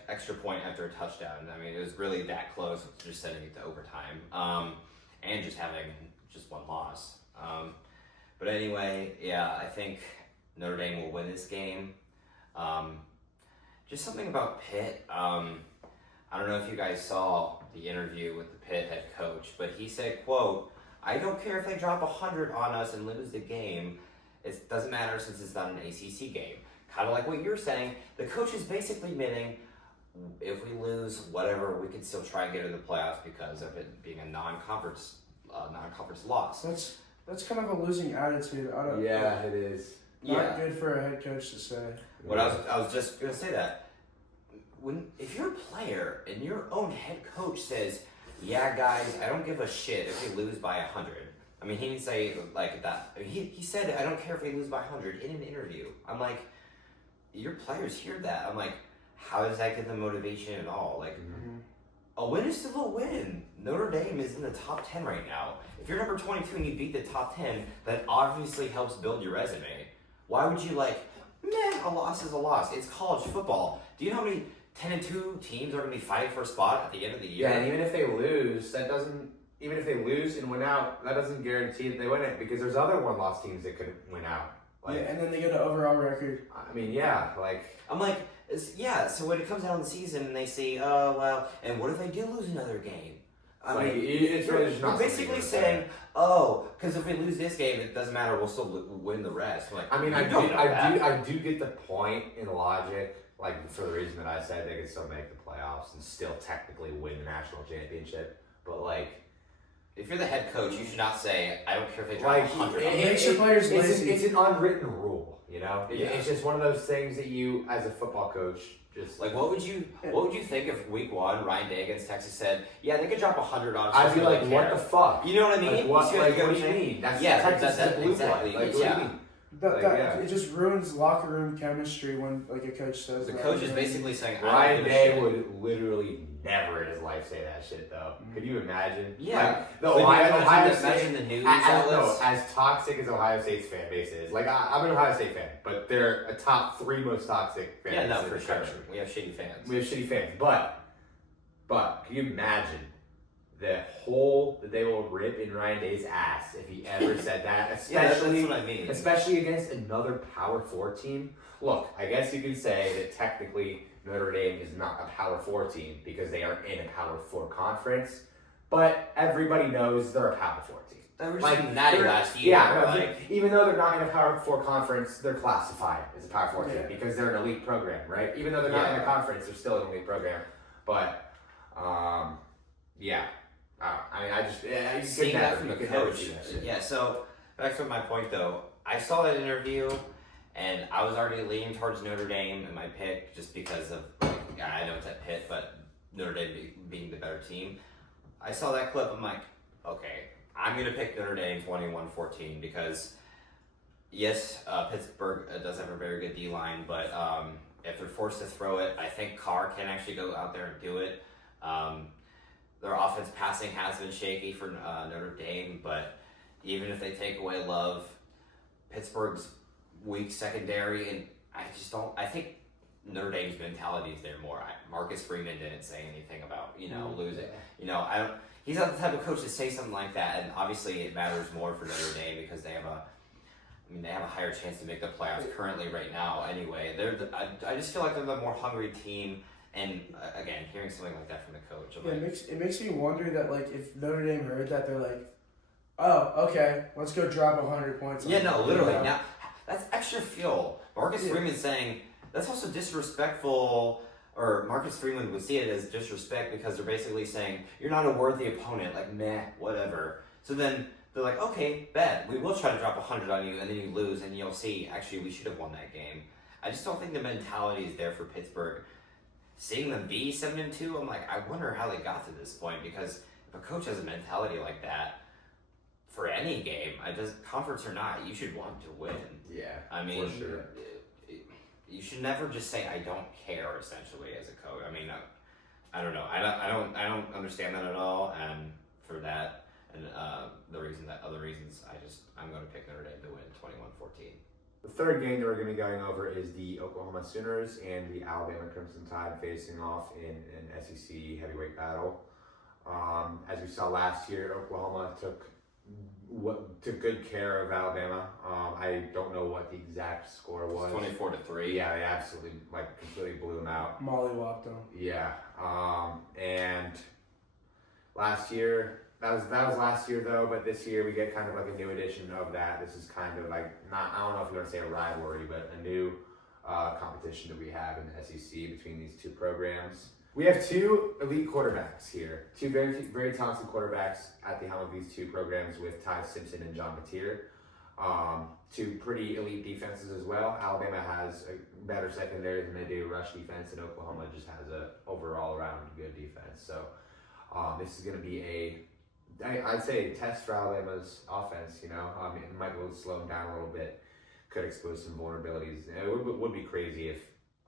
extra point after a touchdown. I mean, it was really that close, just sending it to overtime, and just having just one loss. But anyway, yeah, I think Notre Dame will win this game. Just something about Pitt. I don't know if you guys saw the interview with the Pitt head coach, but he said, quote, "I don't care if they drop 100 on us and lose the game. It doesn't matter since it's not an ACC game." Kind of like what you're saying. The coach is basically admitting if we lose whatever, we can still try and get into the playoffs because of it being a non-conference loss. That's kind of a losing attitude. I don't. Yeah, it is. Not good for a head coach to say. What I was just gonna say that if you're a player and your own head coach says, "Yeah, guys, I don't give a shit if we lose by 100." I mean, he didn't say like that. He said, "I don't care if we lose by 100" in an interview. I'm like, your players hear that. I'm like, how does that give them motivation at all? Like, a win is still a win. Notre Dame is in the top 10 right now. If you're number 22 and you beat the top 10, that obviously helps build your resume. Why would you a loss is a loss. It's college football. Do you know how many 10-2 teams are going to be fighting for a spot at the end of the year? Yeah, and even if they lose, even if they lose and win out, that doesn't guarantee that they win it because there's other one-loss teams that could win out. Yeah, and then they go to overall record. I mean, yeah, I'm like, so when it comes down to the season and they say, oh, well, and what if they do lose another game? it's really just not. You're basically saying, oh, because if we lose this game, it doesn't matter. We'll still win the rest. I mean, I do get the point in logic. For the reason that I said, they could still make the playoffs and still technically win the national championship. But if you're the head coach, you should not say, I don't care if they drop 100. It makes your players lazy. It's an unwritten rule, you know. It's just one of those things that you, as a football coach, just what would you think if week 1 Ryan Day against Texas said, yeah, they could drop 100 on us? I'd be like, what the fuck? You know what I mean? What do you mean? That's Texas is the blue exactly. What do you mean? It just ruins locker room chemistry when a coach says the that. coach is basically saying, Ryan Day would literally never in his life say that shit though. Could you imagine? Yeah. Ohio State, the news as toxic as Ohio State's fan base is. I'm an Ohio State fan, but they're a top 3 most toxic fan base in the country. We have shitty fans. But can you imagine the hole that they will rip in Ryan Day's ass if he ever said that, especially, that's what I mean. Especially against another Power 4 team. Look, I guess you could say that technically Notre Dame is not a Power 4 team because they are in a Power 4 conference, but everybody knows they're a Power 4 team. They were just natty last year. Yeah, even though they're not in a Power 4 conference, they're classified as a Power 4 team because they're an elite program, right? Even though they're not in a conference, they're still an elite program. But, I just seeing that from the coach. Yeah. So back to my point though, I saw that interview, and I was already leaning towards Notre Dame in my pick just because of I know it's at Pitt, but Notre Dame being the better team. I saw that clip. I'm like, okay, I'm gonna pick Notre Dame 21-14 because yes, Pittsburgh does have a very good D line, but if they're forced to throw it, I think Carr can actually go out there and do it. Their offense passing has been shaky for Notre Dame, but even if they take away Love, Pittsburgh's weak secondary, and I think Notre Dame's mentality is there more. Marcus Freeman didn't say anything about, losing. He's not the type of coach to say something like that, and obviously it matters more for Notre Dame because they have a higher chance to make the playoffs currently right now anyway. I just feel like they're the more hungry team. And again, hearing something like that from the coach, it makes me wonder that if Notre Dame heard that, they're like, Oh, okay. Let's go drop 100 points. Yeah, no, literally. Yeah. Now, that's extra fuel. Marcus Freeman saying that's also disrespectful, or Marcus Freeman would see it as disrespect because they're basically saying you're not a worthy opponent. Like, meh, whatever. So then they're like, okay, bet we will try to drop 100 on you, and then you lose, and you'll see. Actually, we should have won that game. I just don't think the mentality is there for Pittsburgh. Seeing them be 7-2, I'm like, I wonder how they got to this point, because if a coach has a mentality like that for any game, conference or not, you should want to win. Yeah, I mean, for sure. You should never just say I don't care. Essentially, as a coach, I mean, I don't know. I don't understand that at all. And for that, and other reasons, I'm going to pick Notre Dame to win 21-14. The third game that we're going to be going over is the Oklahoma Sooners and the Alabama Crimson Tide facing off in an SEC heavyweight battle. As we saw last year, Oklahoma took good care of Alabama. I don't know what the exact score was. 24-3. Yeah, they absolutely completely blew them out. Mollywopped them. Yeah, and last year. That was last year though, but this year we get kind of like a new edition of that. This is kind of like I don't know if you want to say a rivalry, but a new competition that we have in the SEC between these two programs. We have two elite quarterbacks here, two very, very talented quarterbacks at the helm of these two programs with Ty Simpson and John Mateer. Two pretty elite defenses as well. Alabama has a better secondary than they do rush defense, and Oklahoma just has a overall around good defense. So this is going to be I'd say a test for Alabama's offense. It might be able to slow them down a little bit. Could expose some vulnerabilities. It would be crazy if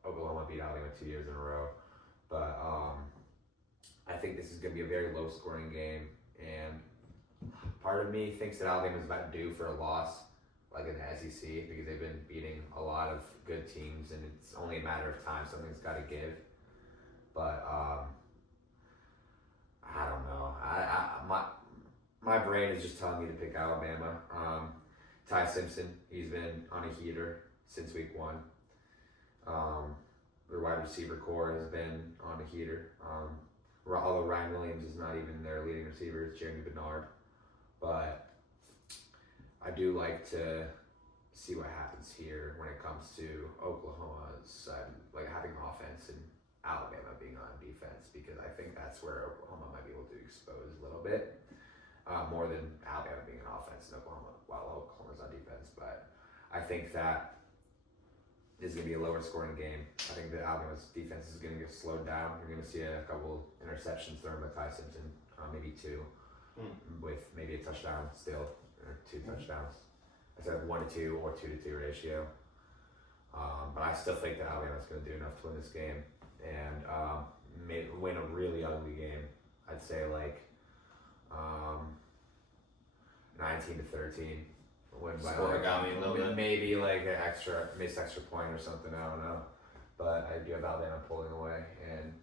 Oklahoma beat Alabama 2 years in a row. But I think this is going to be a very low-scoring game. And part of me thinks that Alabama's about due for a loss, like in the SEC, because they've been beating a lot of good teams, and it's only a matter of time. Something's got to give. But I don't know. My brain is just telling me to pick Alabama. Ty Simpson, he's been on a heater since week 1. Their wide receiver core has been on a heater. Although Ryan Williams is not even their leading receiver, it's Jeremy Bernard. But I do like to see what happens here when it comes to Oklahoma's side, like having offense and Alabama being on defense, because I think that's where Oklahoma might be able to expose a little bit. More than Alabama being an offense and while Oklahoma's on defense. But I think that this is going to be a lower scoring game. I think that Alabama's defense is going to get slowed down. You're going to see a couple interceptions thrown by Ty Simpson, maybe 2, with maybe a touchdown still, or 2 touchdowns. I said 1-2 or 2-2 ratio. But I still think that Alabama's going to do enough to win this game and win a really ugly game. I'd say 19-13. Win by Scorigami a little bit. Maybe an missed extra point or something. I don't know. But I do have Alabama pulling away and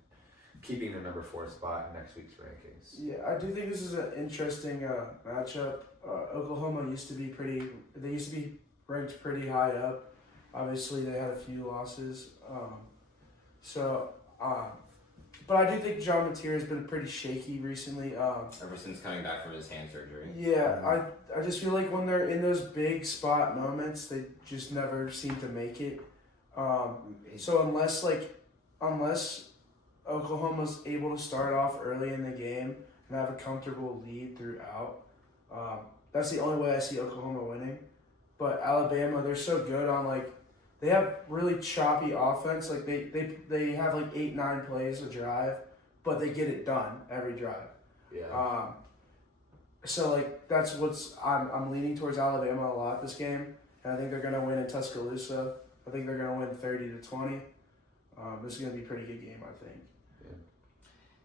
keeping the number 4 spot in next week's rankings. Yeah, I do think this is an interesting matchup. Oklahoma used to be ranked pretty high up. Obviously, they had a few losses. But I do think John Mateer has been pretty shaky recently. Ever since coming back from his hand surgery. Yeah, I just feel like when they're in those big spot moments, they just never seem to make it. So unless Oklahoma's able to start off early in the game and have a comfortable lead throughout, that's the only way I see Oklahoma winning. But Alabama, they're so good on they have really choppy offense. They have 8-9 plays a drive, but they get it done every drive. Yeah. So that's what's I'm leaning towards Alabama a lot this game, and I think they're gonna win in Tuscaloosa. I think they're gonna win 30-20. This is gonna be a pretty good game, I think.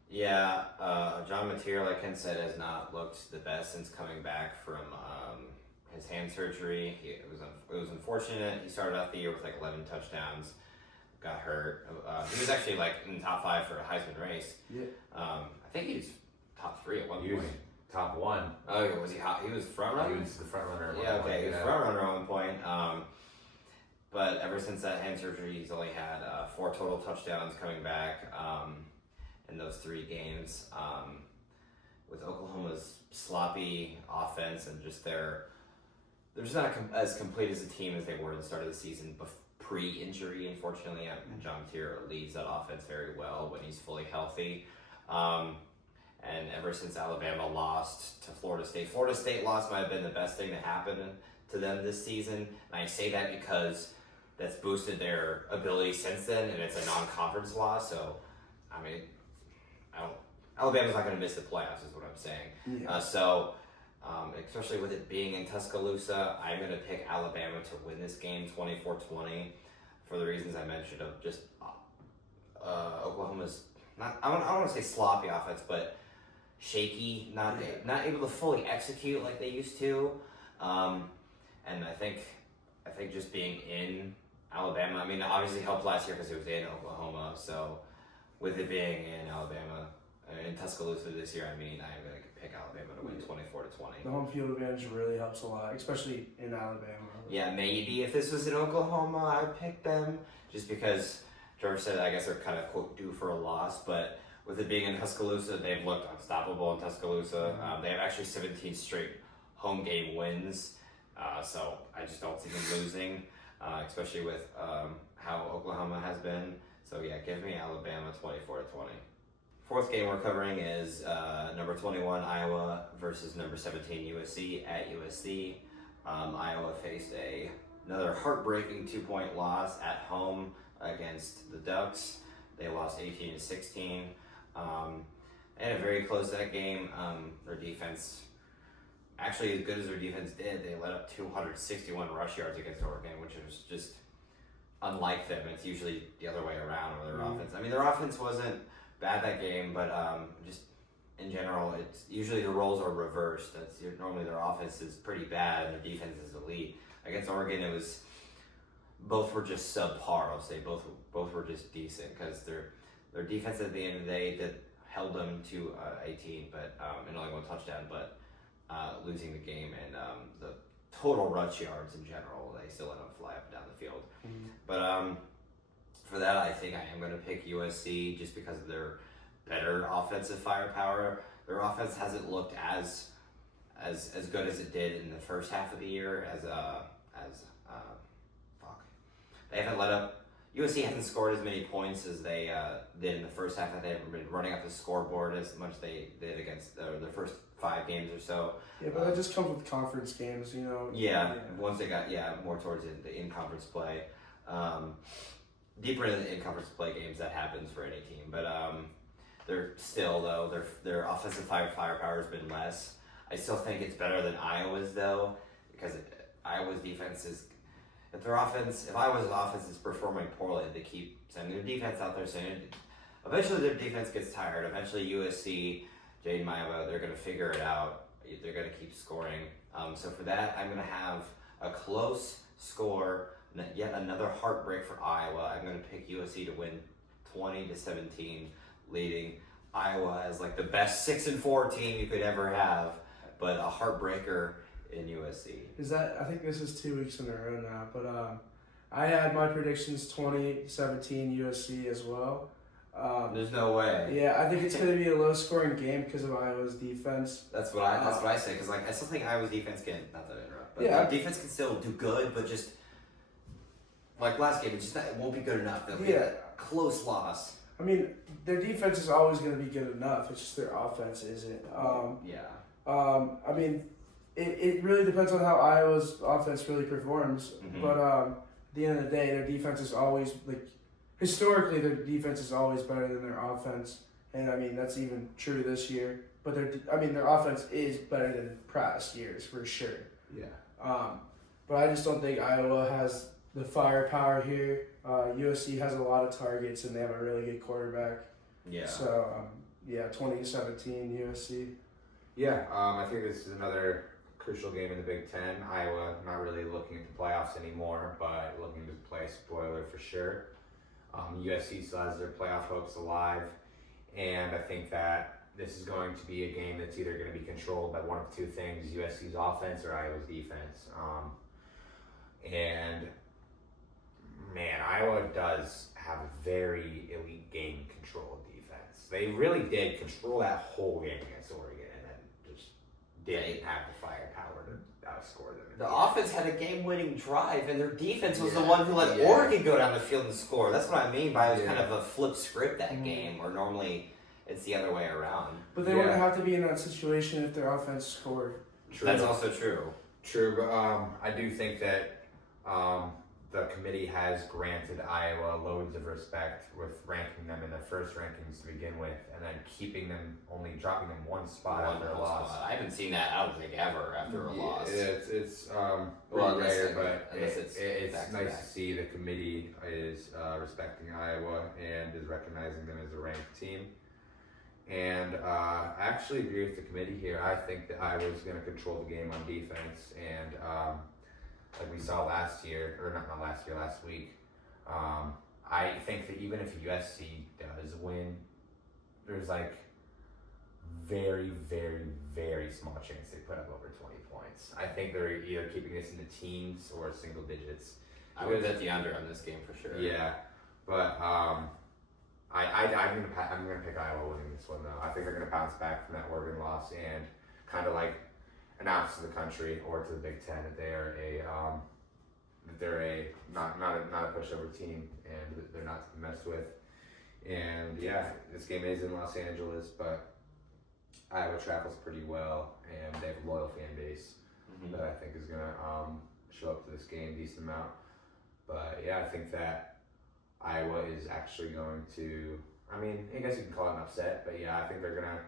Yeah, John Mateer, like Ken said, has not looked the best since coming back from his hand surgery. It was unfortunate. He started out the year with 11 touchdowns, got hurt. He was actually in the top 5 for a Heisman race. Yeah. I think he was top 3 at one He point. was top 1. Oh, was he hot? He was front runner? He was the front runner. at one Yeah, okay, point, he was front runner at one point. But ever since that hand surgery, he's only had 4 total touchdowns coming back in those 3 games. with Oklahoma's sloppy offense and just they're just not as complete as a team as they were at the start of the season pre-injury. Unfortunately, John Tier leads that offense very well when he's fully healthy. And ever since Alabama lost to Florida State loss might have been the best thing to happen to them this season. And I say that because that's boosted their ability since then, and it's a non-conference loss. So, I mean, Alabama's not going to miss the playoffs, is what I'm saying. Yeah. Especially with it being in Tuscaloosa, I'm going to pick Alabama to win this game 24-20 for the reasons I mentioned of just Oklahoma's I don't want to say sloppy offense, but shaky, not able to fully execute like they used to. And I think just being in Alabama, I mean, obviously helped last year because it was in Oklahoma. So with it being in Alabama, in Tuscaloosa this year, I mean, I'm going to pick Alabama to win 24-20. The home field advantage really helps a lot, especially in Alabama. Yeah, maybe if this was in Oklahoma, I would pick them just because George said I guess they're kind of quote due for a loss, but with it being in Tuscaloosa, they've looked unstoppable in Tuscaloosa. They have actually 17 straight home game wins, so I just don't see them losing, especially with how Oklahoma has been. So yeah, give me Alabama 24-20. Fourth game we're covering is number 21 Iowa versus number 17 USC at USC. Iowa faced another heartbreaking 2-point loss at home against the Ducks. They lost 18-16. They had a very close that game. Their defense, actually as good as their defense did, they let up 261 rush yards against Oregon, which was just unlike them. It's usually the other way around with their offense. I mean, their offense wasn't bad that game, but just in general, it's usually the roles are reversed. Normally their offense is pretty bad and their defense is elite. Against Oregon, it was both were just subpar. I'll say both were just decent because their defense at the end of the day held them to 18, but and only one touchdown, but losing the game and the total rush yards in general, they still let them fly up and down the field. But for that, I think I am going to pick USC just because of their better offensive firepower. Their offense hasn't looked as good as it did in the first half of the year They haven't let up. USC hasn't scored as many points as they did in the first half. They haven't been running up the scoreboard as much as they did against their first 5 games or so. Yeah, but that just comes with conference games, you know. Yeah, once they got more towards the in-conference play. Deeper in the in-conference play games, that happens for any team. But they're still, though, their offensive firepower has been less. I still think it's better than Iowa's, though, because Iowa's defense is... If Iowa's offense is performing poorly, they keep sending their defense out there saying, eventually their defense gets tired. Eventually USC, Jaden Maiava, they're going to figure it out. They're going to keep scoring. So for that, I'm going to have a close score, yet another heartbreak for Iowa. I'm going to pick USC to win 20-17, leading Iowa as like the best 6-4 team you could ever have, but a heartbreaker in USC. I think this is 2 weeks in a row now, but I had my predictions 2017 USC as well. There's no way. Yeah, I think it's going to be a low scoring game because of Iowa's defense. That's what I say, because I still think Iowa's defense can, not to interrupt, but their defense can still do good, but just like last game, it won't be good enough. They'll be a close loss. I mean, their defense is always going to be good enough. It's just their offense isn't. I mean, it really depends on how Iowa's offense really performs. But at the end of the day, their defense is always, historically, their defense is always better than their offense. And, I mean, that's even true this year. But their offense is better than past years, for sure. Yeah. But I just don't think Iowa has the firepower here. USC has a lot of targets, and they have a really good quarterback. Yeah. So, 2017 USC. Yeah, I think this is another crucial game in the Big Ten. Iowa not really looking at the playoffs anymore, but looking to play spoiler for sure. USC still has their playoff hopes alive, and I think that this is going to be a game that's either going to be controlled by one of two things: USC's offense or Iowa's defense. And man, Iowa does have a very elite game control defense. They really did control that whole game against Oregon. didn't have the firepower to outscore them. The offense had a game-winning drive, and their defense was the Yeah, one who let yeah. Oregon go down the field and score. That's what I mean by it was Yeah. kind of a flip script that game, where normally it's the other way around. But they Yeah. wouldn't have to be in that situation if their offense scored. True. That's also true. True, but I do think that the committee has granted Iowa loads of respect with ranking them in the first rankings to begin with, and then only dropping them one spot after a loss. I haven't seen that, I don't think, ever after a loss. It's Well, pretty rare, but unless it's back to nice back. to see the committee is respecting Iowa and is recognizing them as a ranked team. And I actually agree with the committee here. I think that Iowa's going to control the game on defense, and like we saw last week. I think that even if USC does win, there's like very, very, very small chance they put up over 20 points. I think they're either keeping this in the teens or single digits. I would bet the under on this game for sure. Yeah, but I'm gonna pick Iowa winning this one though. I think they're gonna bounce back from that Oregon loss and kind of like announce to the country or to the Big Ten that they're not a pushover team and that they're not to be messed with. And yeah, this game is in Los Angeles, but Iowa travels pretty well and they have a loyal fan base that I think is gonna show up to this game a decent amount. But yeah, I think that Iowa is actually going to, I guess you can call it an upset, but yeah, I think they're going to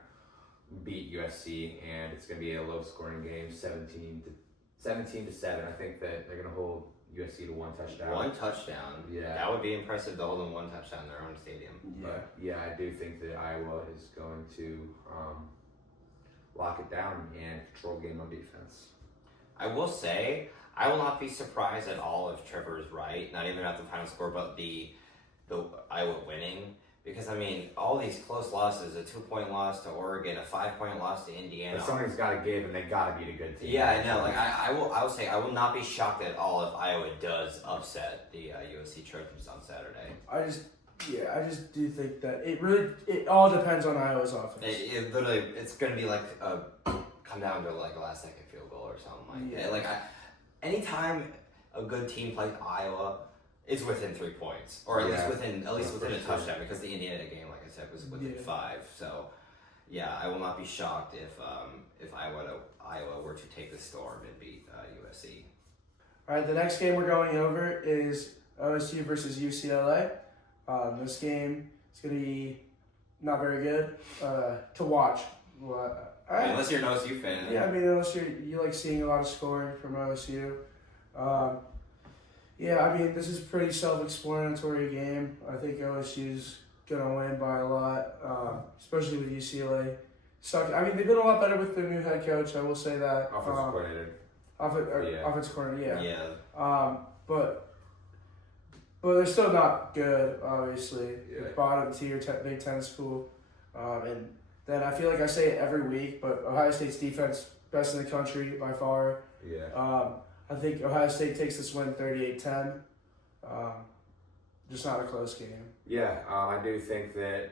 beat USC, and it's going to be a low-scoring game, 17 to 7. I think that they're going to hold USC to one touchdown. One touchdown. Yeah. That would be impressive to hold them one touchdown in their own stadium. But yeah, I do think that Iowa is going to lock it down and control the game on defense. I will say, I will not be surprised at all if Trevor is right, not even at the final score, but the Iowa winning. Because, all these close losses, a 2-point loss to Oregon, a 5-point loss to Indiana. But somebody's got to give, and they got to beat a good team. Yeah, I know. I will say, I will not be shocked at all if Iowa does upset the USC Trojans on Saturday. I just do think that it all depends on Iowa's offense. It literally, it's going to be like come down to like a last second field goal or something like that. Anytime a good team plays Iowa, it's within 3 points, or at least within a touchdown, because the Indiana game, like I said, was within 5. So, yeah, I will not be shocked if Iowa were to take the storm and beat USC. All right, the next game we're going over is OSU versus UCLA. This game is going to be not very good to watch. Unless you're an OSU fan. Yeah, unless you like seeing a lot of scoring from OSU. This is a pretty self-explanatory game. I think OSU's going to win by a lot, especially with UCLA. They've been a lot better with their new head coach, I will say that. Offensive coordinator. Offensive coordinator, yeah. Yeah. But they're still not good, obviously. Yeah. Bottom tier Big Ten school. And then I feel like I say it every week, but Ohio State's defense, best in the country by far. Yeah. I think Ohio State takes this win 38-10. Just not a close game. Yeah, I do think that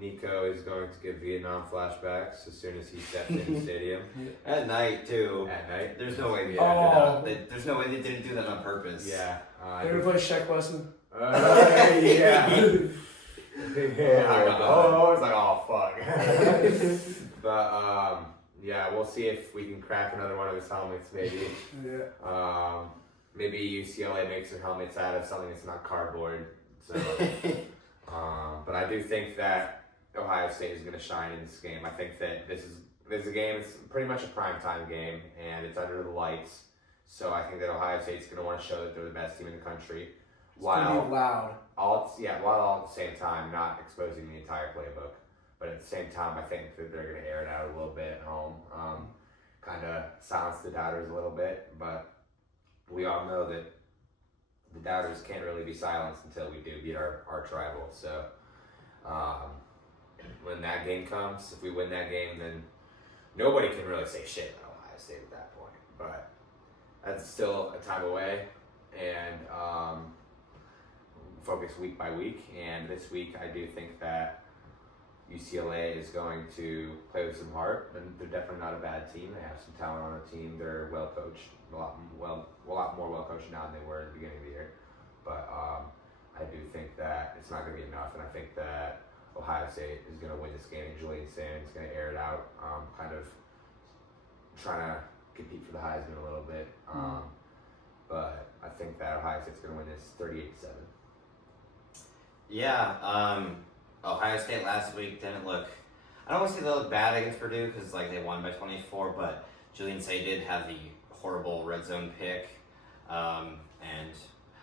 Nico is going to get Vietnam flashbacks as soon as he steps in the stadium. At night, too. At night? There's no way there's no way they didn't do that on purpose. Yeah. They ever play Shaq Wesson? Yeah. Yeah. I was like, oh, fuck. But, yeah, we'll see if we can crack another one of his helmets, maybe. Yeah. Maybe UCLA makes their helmets out of something that's not cardboard. So, but I do think that Ohio State is going to shine in this game. I think that this is a game. It's pretty much a primetime game, and it's under the lights. So I think that Ohio State's going to want to show that they're the best team in the country. While loud. While at the same time not exposing the entire playbook. But at the same time, I think that they're going to air it out a little bit at home. Kind of silence the doubters a little bit. But we all know that the doubters can't really be silenced until we do beat our rival. So when that game comes, if we win that game, then nobody can really say shit about Ohio State at that point. But that's still a time away. And focus week by week. And this week, I do think that UCLA is going to play with some heart, and they're definitely not a bad team. They have some talent on the team. They're well coached, a lot more well coached now than they were at the beginning of the year. But I do think that it's not going to be enough, and I think that Ohio State is going to win this game. Julian Sanders is going to air it out, kind of trying to compete for the Heisman a little bit. But I think that Ohio State's going to win this 38-7. Yeah, Ohio State last week didn't look. I don't want to say they look bad against Purdue because like they won by 24, but Julian Say did have the horrible red zone pick, and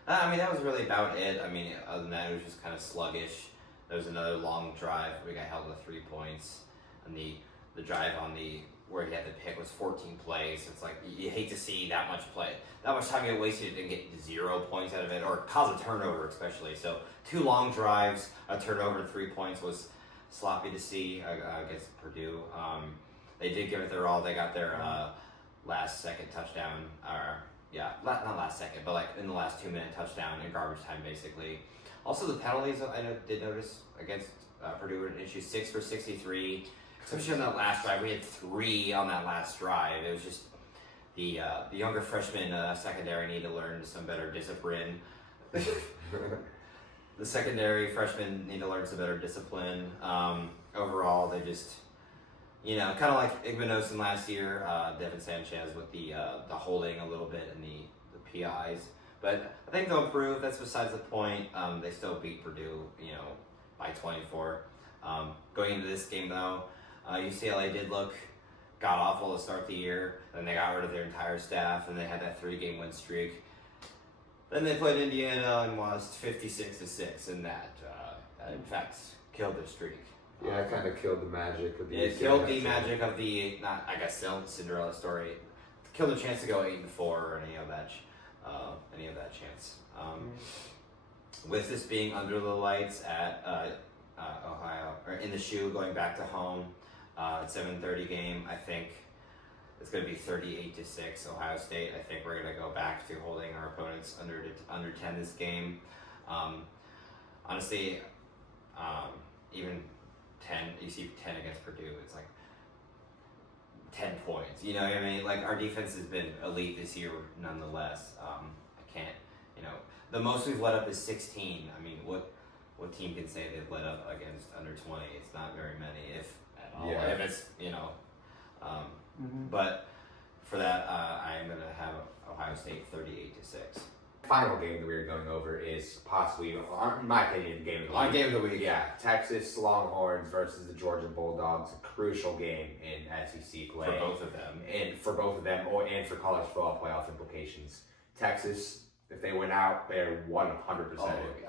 I mean that was really about it. I mean, other than that, it was just kind of sluggish. There was another long drive. We got held to 3 points, and the drive on the where he had the pick was 14 plays. It's like you hate to see that much time get wasted and get 0 points out of it, or cause a turnover especially. So 2 long drives, a turnover, and 3 points was sloppy to see against Purdue. They did give it their all. They got their last second touchdown, not last second, but like in the last 2-minute touchdown in garbage time basically. Also the penalties I did notice against Purdue were an issue. 6 for 63. Especially on that last drive, we had 3 on that last drive. It was just the younger freshmen secondary need to learn some better discipline. The secondary freshmen need to learn some better discipline. Overall, they just, kind of like Igbenogson last year, Devin Sanchez with the holding a little bit and the PIs. But I think they'll improve. That's besides the point. They still beat Purdue, by 24. Going into this game though, UCLA did look god-awful to start the year. Then they got rid of their entire staff, and they had that 3-game win streak. Then they played Indiana and lost 56-6, and that in fact killed their streak. Yeah, it kind of killed the magic of the. It killed the magic of the still Cinderella story. Killed the chance to go 8-4 or any of that chance. With this being under the lights at Ohio, or in the shoe, going back to home. 7:30 game. I think it's going to be 38-6 Ohio State. I think we're going to go back to holding our opponents under 10 this game. Honestly, even 10. You see 10 against Purdue. It's like 10 points. You know what I mean? Like our defense has been elite this year, nonetheless. I can't. The most we've let up is 16. I mean, what team can say they've let up against under 20? It's not very many, if at all. Yeah. If it's, but for that, I am going to have Ohio State 38-6. Final game that we were going over is possibly, in my opinion, game of the week. Game of the week. Yeah, Texas Longhorns versus the Georgia Bulldogs. A crucial game in SEC play. For both of them. And for college football playoff implications. Texas, if they win out, they're 100%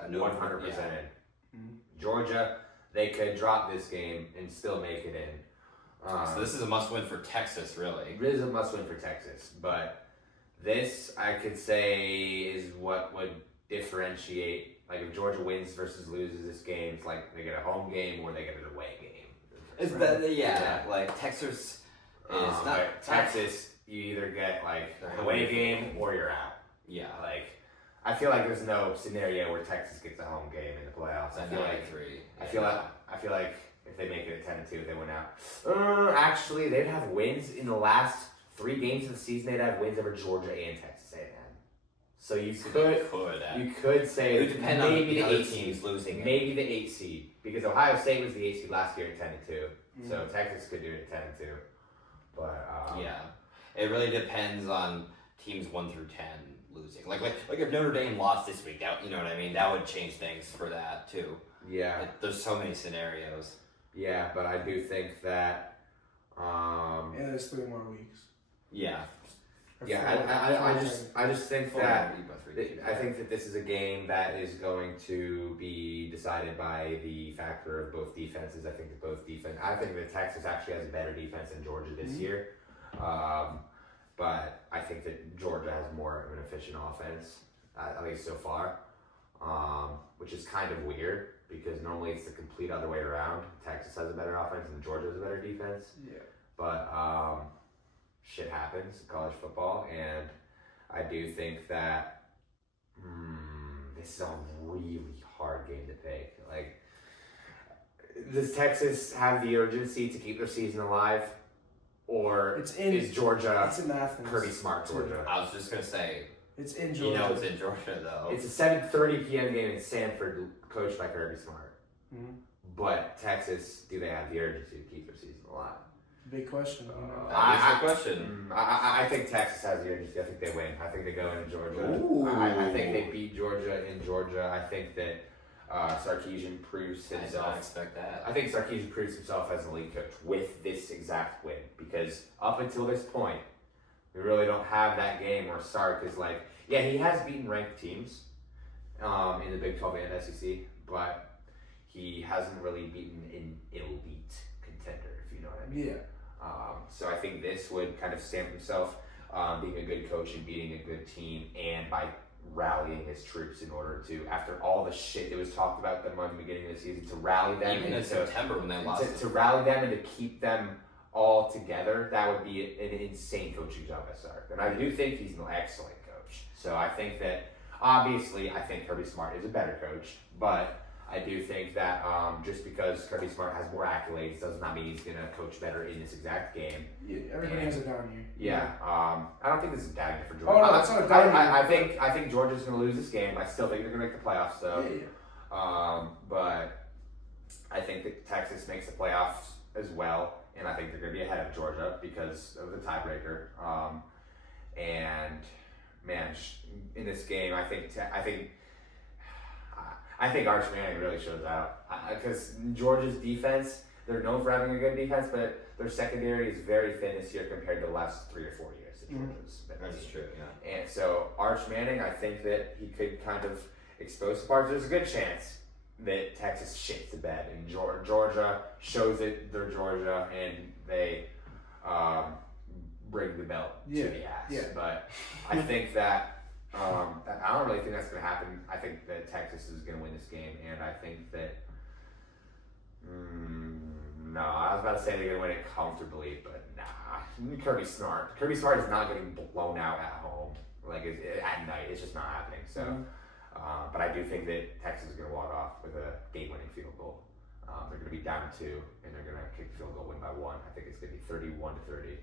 in. 100% in. Georgia, they could drop this game and still make it in. So this is a must-win for Texas, really. It is a must-win for Texas, but this, I could say, is what would differentiate. Like, if Georgia wins versus loses this game, it's like they get a home game or they get an away game. It's better, like Texas is not Texas. You either get like an away game or you're out. Yeah, like I feel like there's no scenario where Texas gets a home game in the playoffs. I feel like if they make it a 10-2, they win out. Actually, they'd have wins in the last 3 games of the season. They'd have wins over Georgia and Texas A&M. So you could say it would depend on the other teams losing. Maybe the 8 seed, because Ohio State was the 8 seed last year at 10-2. So Texas could do it at 10-2. But it really depends on teams 1 through 10 losing. Like if Notre Dame lost this week, that, you know what I mean? That would change things for that too. Yeah. There's so many scenarios. Yeah, but I do think that. And there's 3 more weeks. Yeah. Yeah, I just think that I think that this is a game that is going to be decided by the factor of both defenses. I think that Texas actually has a better defense than Georgia this year. But I think that Georgia has more of an efficient offense, at least so far, which is kind of weird because normally it's the complete other way around. Texas has a better offense and Georgia has a better defense. Yeah. But shit happens in college football, and I do think that this is a really hard game to pick. Like, Does Texas have the urgency to keep their season alive, or is Georgia It's in Athens. Kirby Smart Georgia? I was just gonna say, It's in Georgia. you know, it's in Georgia though. It's a 7:30 p.m. game in Sanford, coached by Kirby Smart. Mhm. But Texas, do they have the urgency to keep their season alive? Big question. That is the question. I think Texas has the urgency. I think they win. I think they go into Georgia. Ooh. I think they beat Georgia in Georgia. I think that Sarkisian proves I did himself. not expect that. I think Sarkisian proves himself as a lead coach with this exact win, because up until this point, we really don't have that game where Sark is like, yeah, he has beaten ranked teams in the Big 12 and SEC, but he hasn't really beaten an elite contender, if you know what I mean. Yeah. So I think this would kind of stamp himself being a good coach and beating a good team, and by rallying his troops in order to, after all the shit that was talked about them on the beginning of the season, to rally them Even in September when they lost. to rally them and to keep them all together. That would be an insane coaching job by Sark, and I do think he's an excellent coach. So I think that obviously I think Kirby Smart is a better coach, but I do think that just because Kirby Smart has more accolades does not mean he's going to coach better in this exact game. Yeah, everybody has a down year. Yeah, I don't think this is a down year for Georgia. Oh, no, it's not a down year. I think Georgia's going to lose this game. I still think they're going to make the playoffs, though. Yeah. But I think that Texas makes the playoffs as well, and I think they're going to be ahead of Georgia because of the tiebreaker. And man, in this game, I think Arch Manning really shows out, because Georgia's defense, they're known for having a good defense, but their secondary is very thin this year compared to the last 3 or 4 years that Georgia's been. That's true, yeah. And so Arch Manning, I think that he could kind of expose the parts. There's a good chance that Texas shits the bed and Georgia shows it they're Georgia and they bring the belt to the ass. Yeah. But I think that I don't really think that's going to happen. I think that Texas is going to win this game, and I think that no, I was about to say they're going to win it comfortably, but nah. Kirby Smart is not getting blown out at home, like at night. It's just not happening. So, but I do think that Texas is going to walk off with a game-winning field goal. They're going to be down 2, and they're going to kick the field goal, win by 1. I think it's going to be 31-30.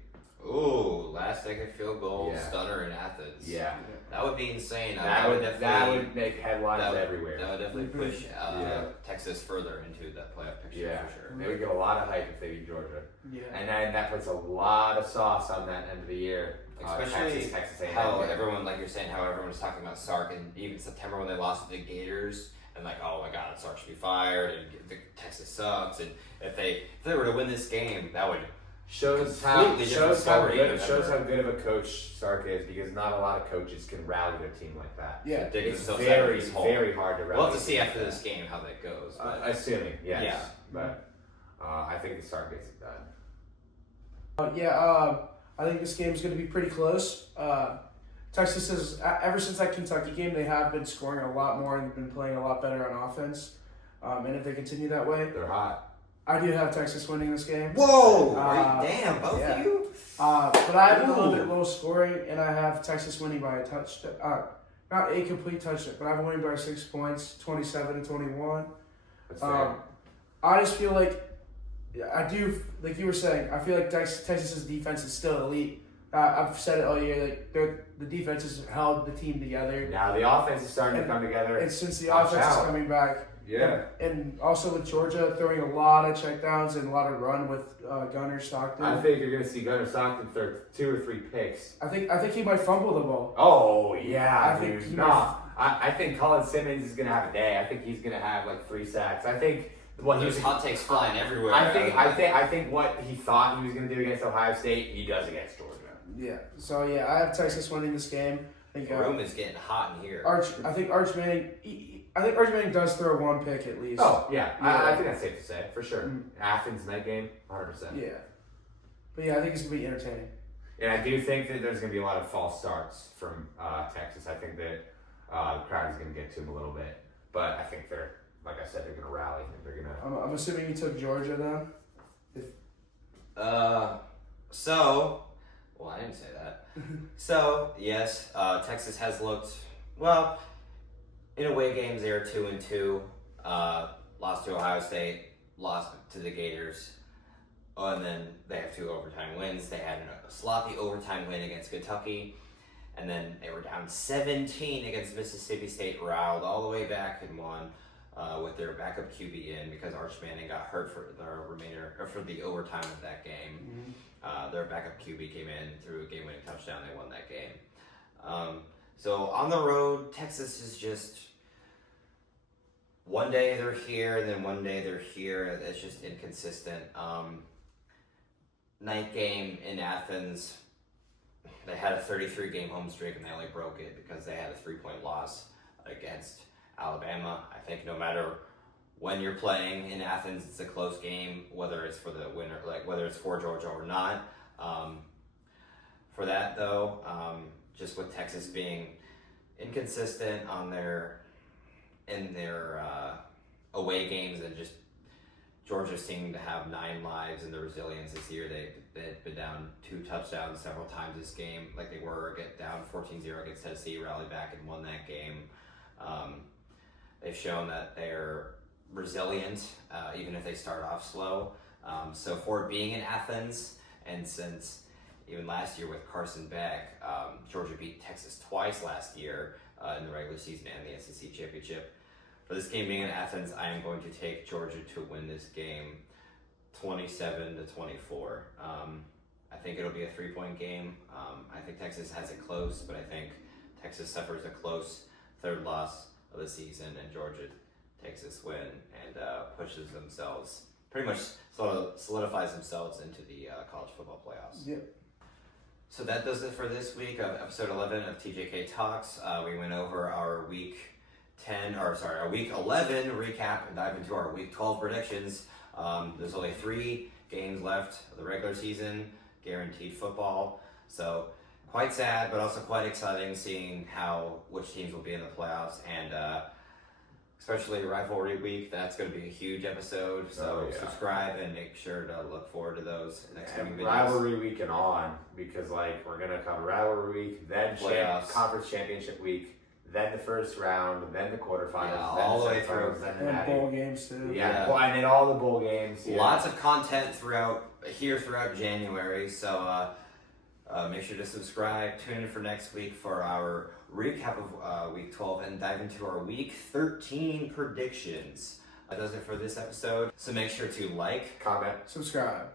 Ooh, last second field goal, Yeah. Stunner in Athens. Yeah, That would be insane. that would make headlines everywhere. That would definitely push Yeah. Texas further into that playoff picture Yeah, for sure. they would get a lot of hype if they beat Georgia, Yeah. and then that puts a lot of sauce on that end of the year. Especially Texas A&M. how everyone, like you're saying, how everyone's talking about Sark, and even September when they lost to the Gators, and like, oh my God, Sark should be fired, and Texas sucks, and if they were to win this game, that would shows completely different story than how ever. good of a coach Sark is, because not a lot of coaches can rally their team like that. Yeah. dig It's themselves out of very this hole. very hard to rally. We'll have to a see team after like this that. game how that goes. But Assuming, yes, Yeah. but I think the Sark gets it done. I think this game's going to be pretty close. Texas has, ever since that Kentucky game, they have been scoring a lot more and been playing a lot better on offense. And if they continue that way, They're hot. I do have Texas winning this game. whoa! Damn, both yeah. of you. But I have a little Ooh. bit low scoring, and I have Texas winning by a touchdown. Not a complete touchdown, but I have a winning by 6 points, 27-21. That's fair. I just feel like I do, like you were saying, I feel like Texas's defense is still elite. I've said it all year. Like the defense has held the team together, Now the offense is starting to come together. and since the Watch offense is out. coming back, Yeah. and also with Georgia throwing a lot of checkdowns and a lot of run with Gunner Stockton. I think you're going to see Gunnar Stockton throw 2 or 3 picks. I think he might fumble the ball. Oh, yeah, I think dude. he Nah, I think Colin Simmons is going to have a day. I think he's going to have like 3 sacks. I think what he There's was hot takes flying everywhere. I think what he thought he was going to do against Ohio State, he does against Georgia. Yeah. So yeah, I have Texas winning this game. I think The room is getting hot in here. I think Arch Manning. I think Arch Manning does throw 1 pick at least. Oh, yeah. Yeah. I think that's safe to say, for sure. Mhm. Athens night game, 100%. Yeah. But yeah, I think it's gonna be entertaining. And I do think that there's going to be a lot of false starts from Texas. I think that the crowd is going to get to them a little bit. But I think they're, like I said, they're going to rally. And they're going to. I'm assuming you took Georgia then. Well, I didn't say that. So, yes, Texas has looked, well, in away games, they are 2-2. Lost to Ohio State. lost to the Gators. Oh, and then they have 2 overtime wins. They had a sloppy overtime win against Kentucky, and then they were down 17 against Mississippi State, riled all the way back and won with their backup QB in because Arch Manning got hurt for the overtime of that game. Their backup QB came in, threw a game-winning touchdown. They won that game. So on the road, Texas is just one day they're here, and then one day they're here. It's just inconsistent. Night game in Athens, they had a 33-game home streak, and they only broke it because they had a 3-point loss against Alabama. I think no matter when you're playing in Athens, it's a close game, whether it's for the winner, like whether it's for Georgia or not. For that though, just with Texas being inconsistent in their away games, and just Georgia seeming to have 9 lives and the resilience this year. They've been down 2 touchdowns several times this game, like they were down 14-0 against Tennessee, rallied back and won that game. They've shown that they're resilient, even if they start off slow. So for being in Athens, and since even last year with Carson Beck, Georgia beat Texas twice last year in the regular season and the SEC championship. For this game being in Athens, I am going to take Georgia to win this game 27-24. I think it'll be a 3-point game. I think Texas has it close, but I think Texas suffers a close 3rd loss of the season, and Georgia takes this win and pushes themselves, pretty much solidifies themselves into the college football playoffs. Yep. So that does it for this week of episode 11 of TJK Talks. We went over our week 11 recap and dive into our week 12 predictions. There's only 3 games left of the regular season, guaranteed football. So quite sad, but also quite exciting seeing which teams will be in the playoffs, and especially rivalry week. That's going to be a huge episode. So subscribe and make sure to look forward to those next coming videos. Rivalry week and on, because we're gonna cover rivalry week, then conference championship week, then the first round, then the quarterfinals, then all the way semifinals, through, and bowl games too. And then all the bowl games. Lots of content throughout January. So make sure to subscribe. Tune in for next week for our recap of week 12 and dive into our week 13 predictions. That does it for this episode. So make sure to like, comment, subscribe.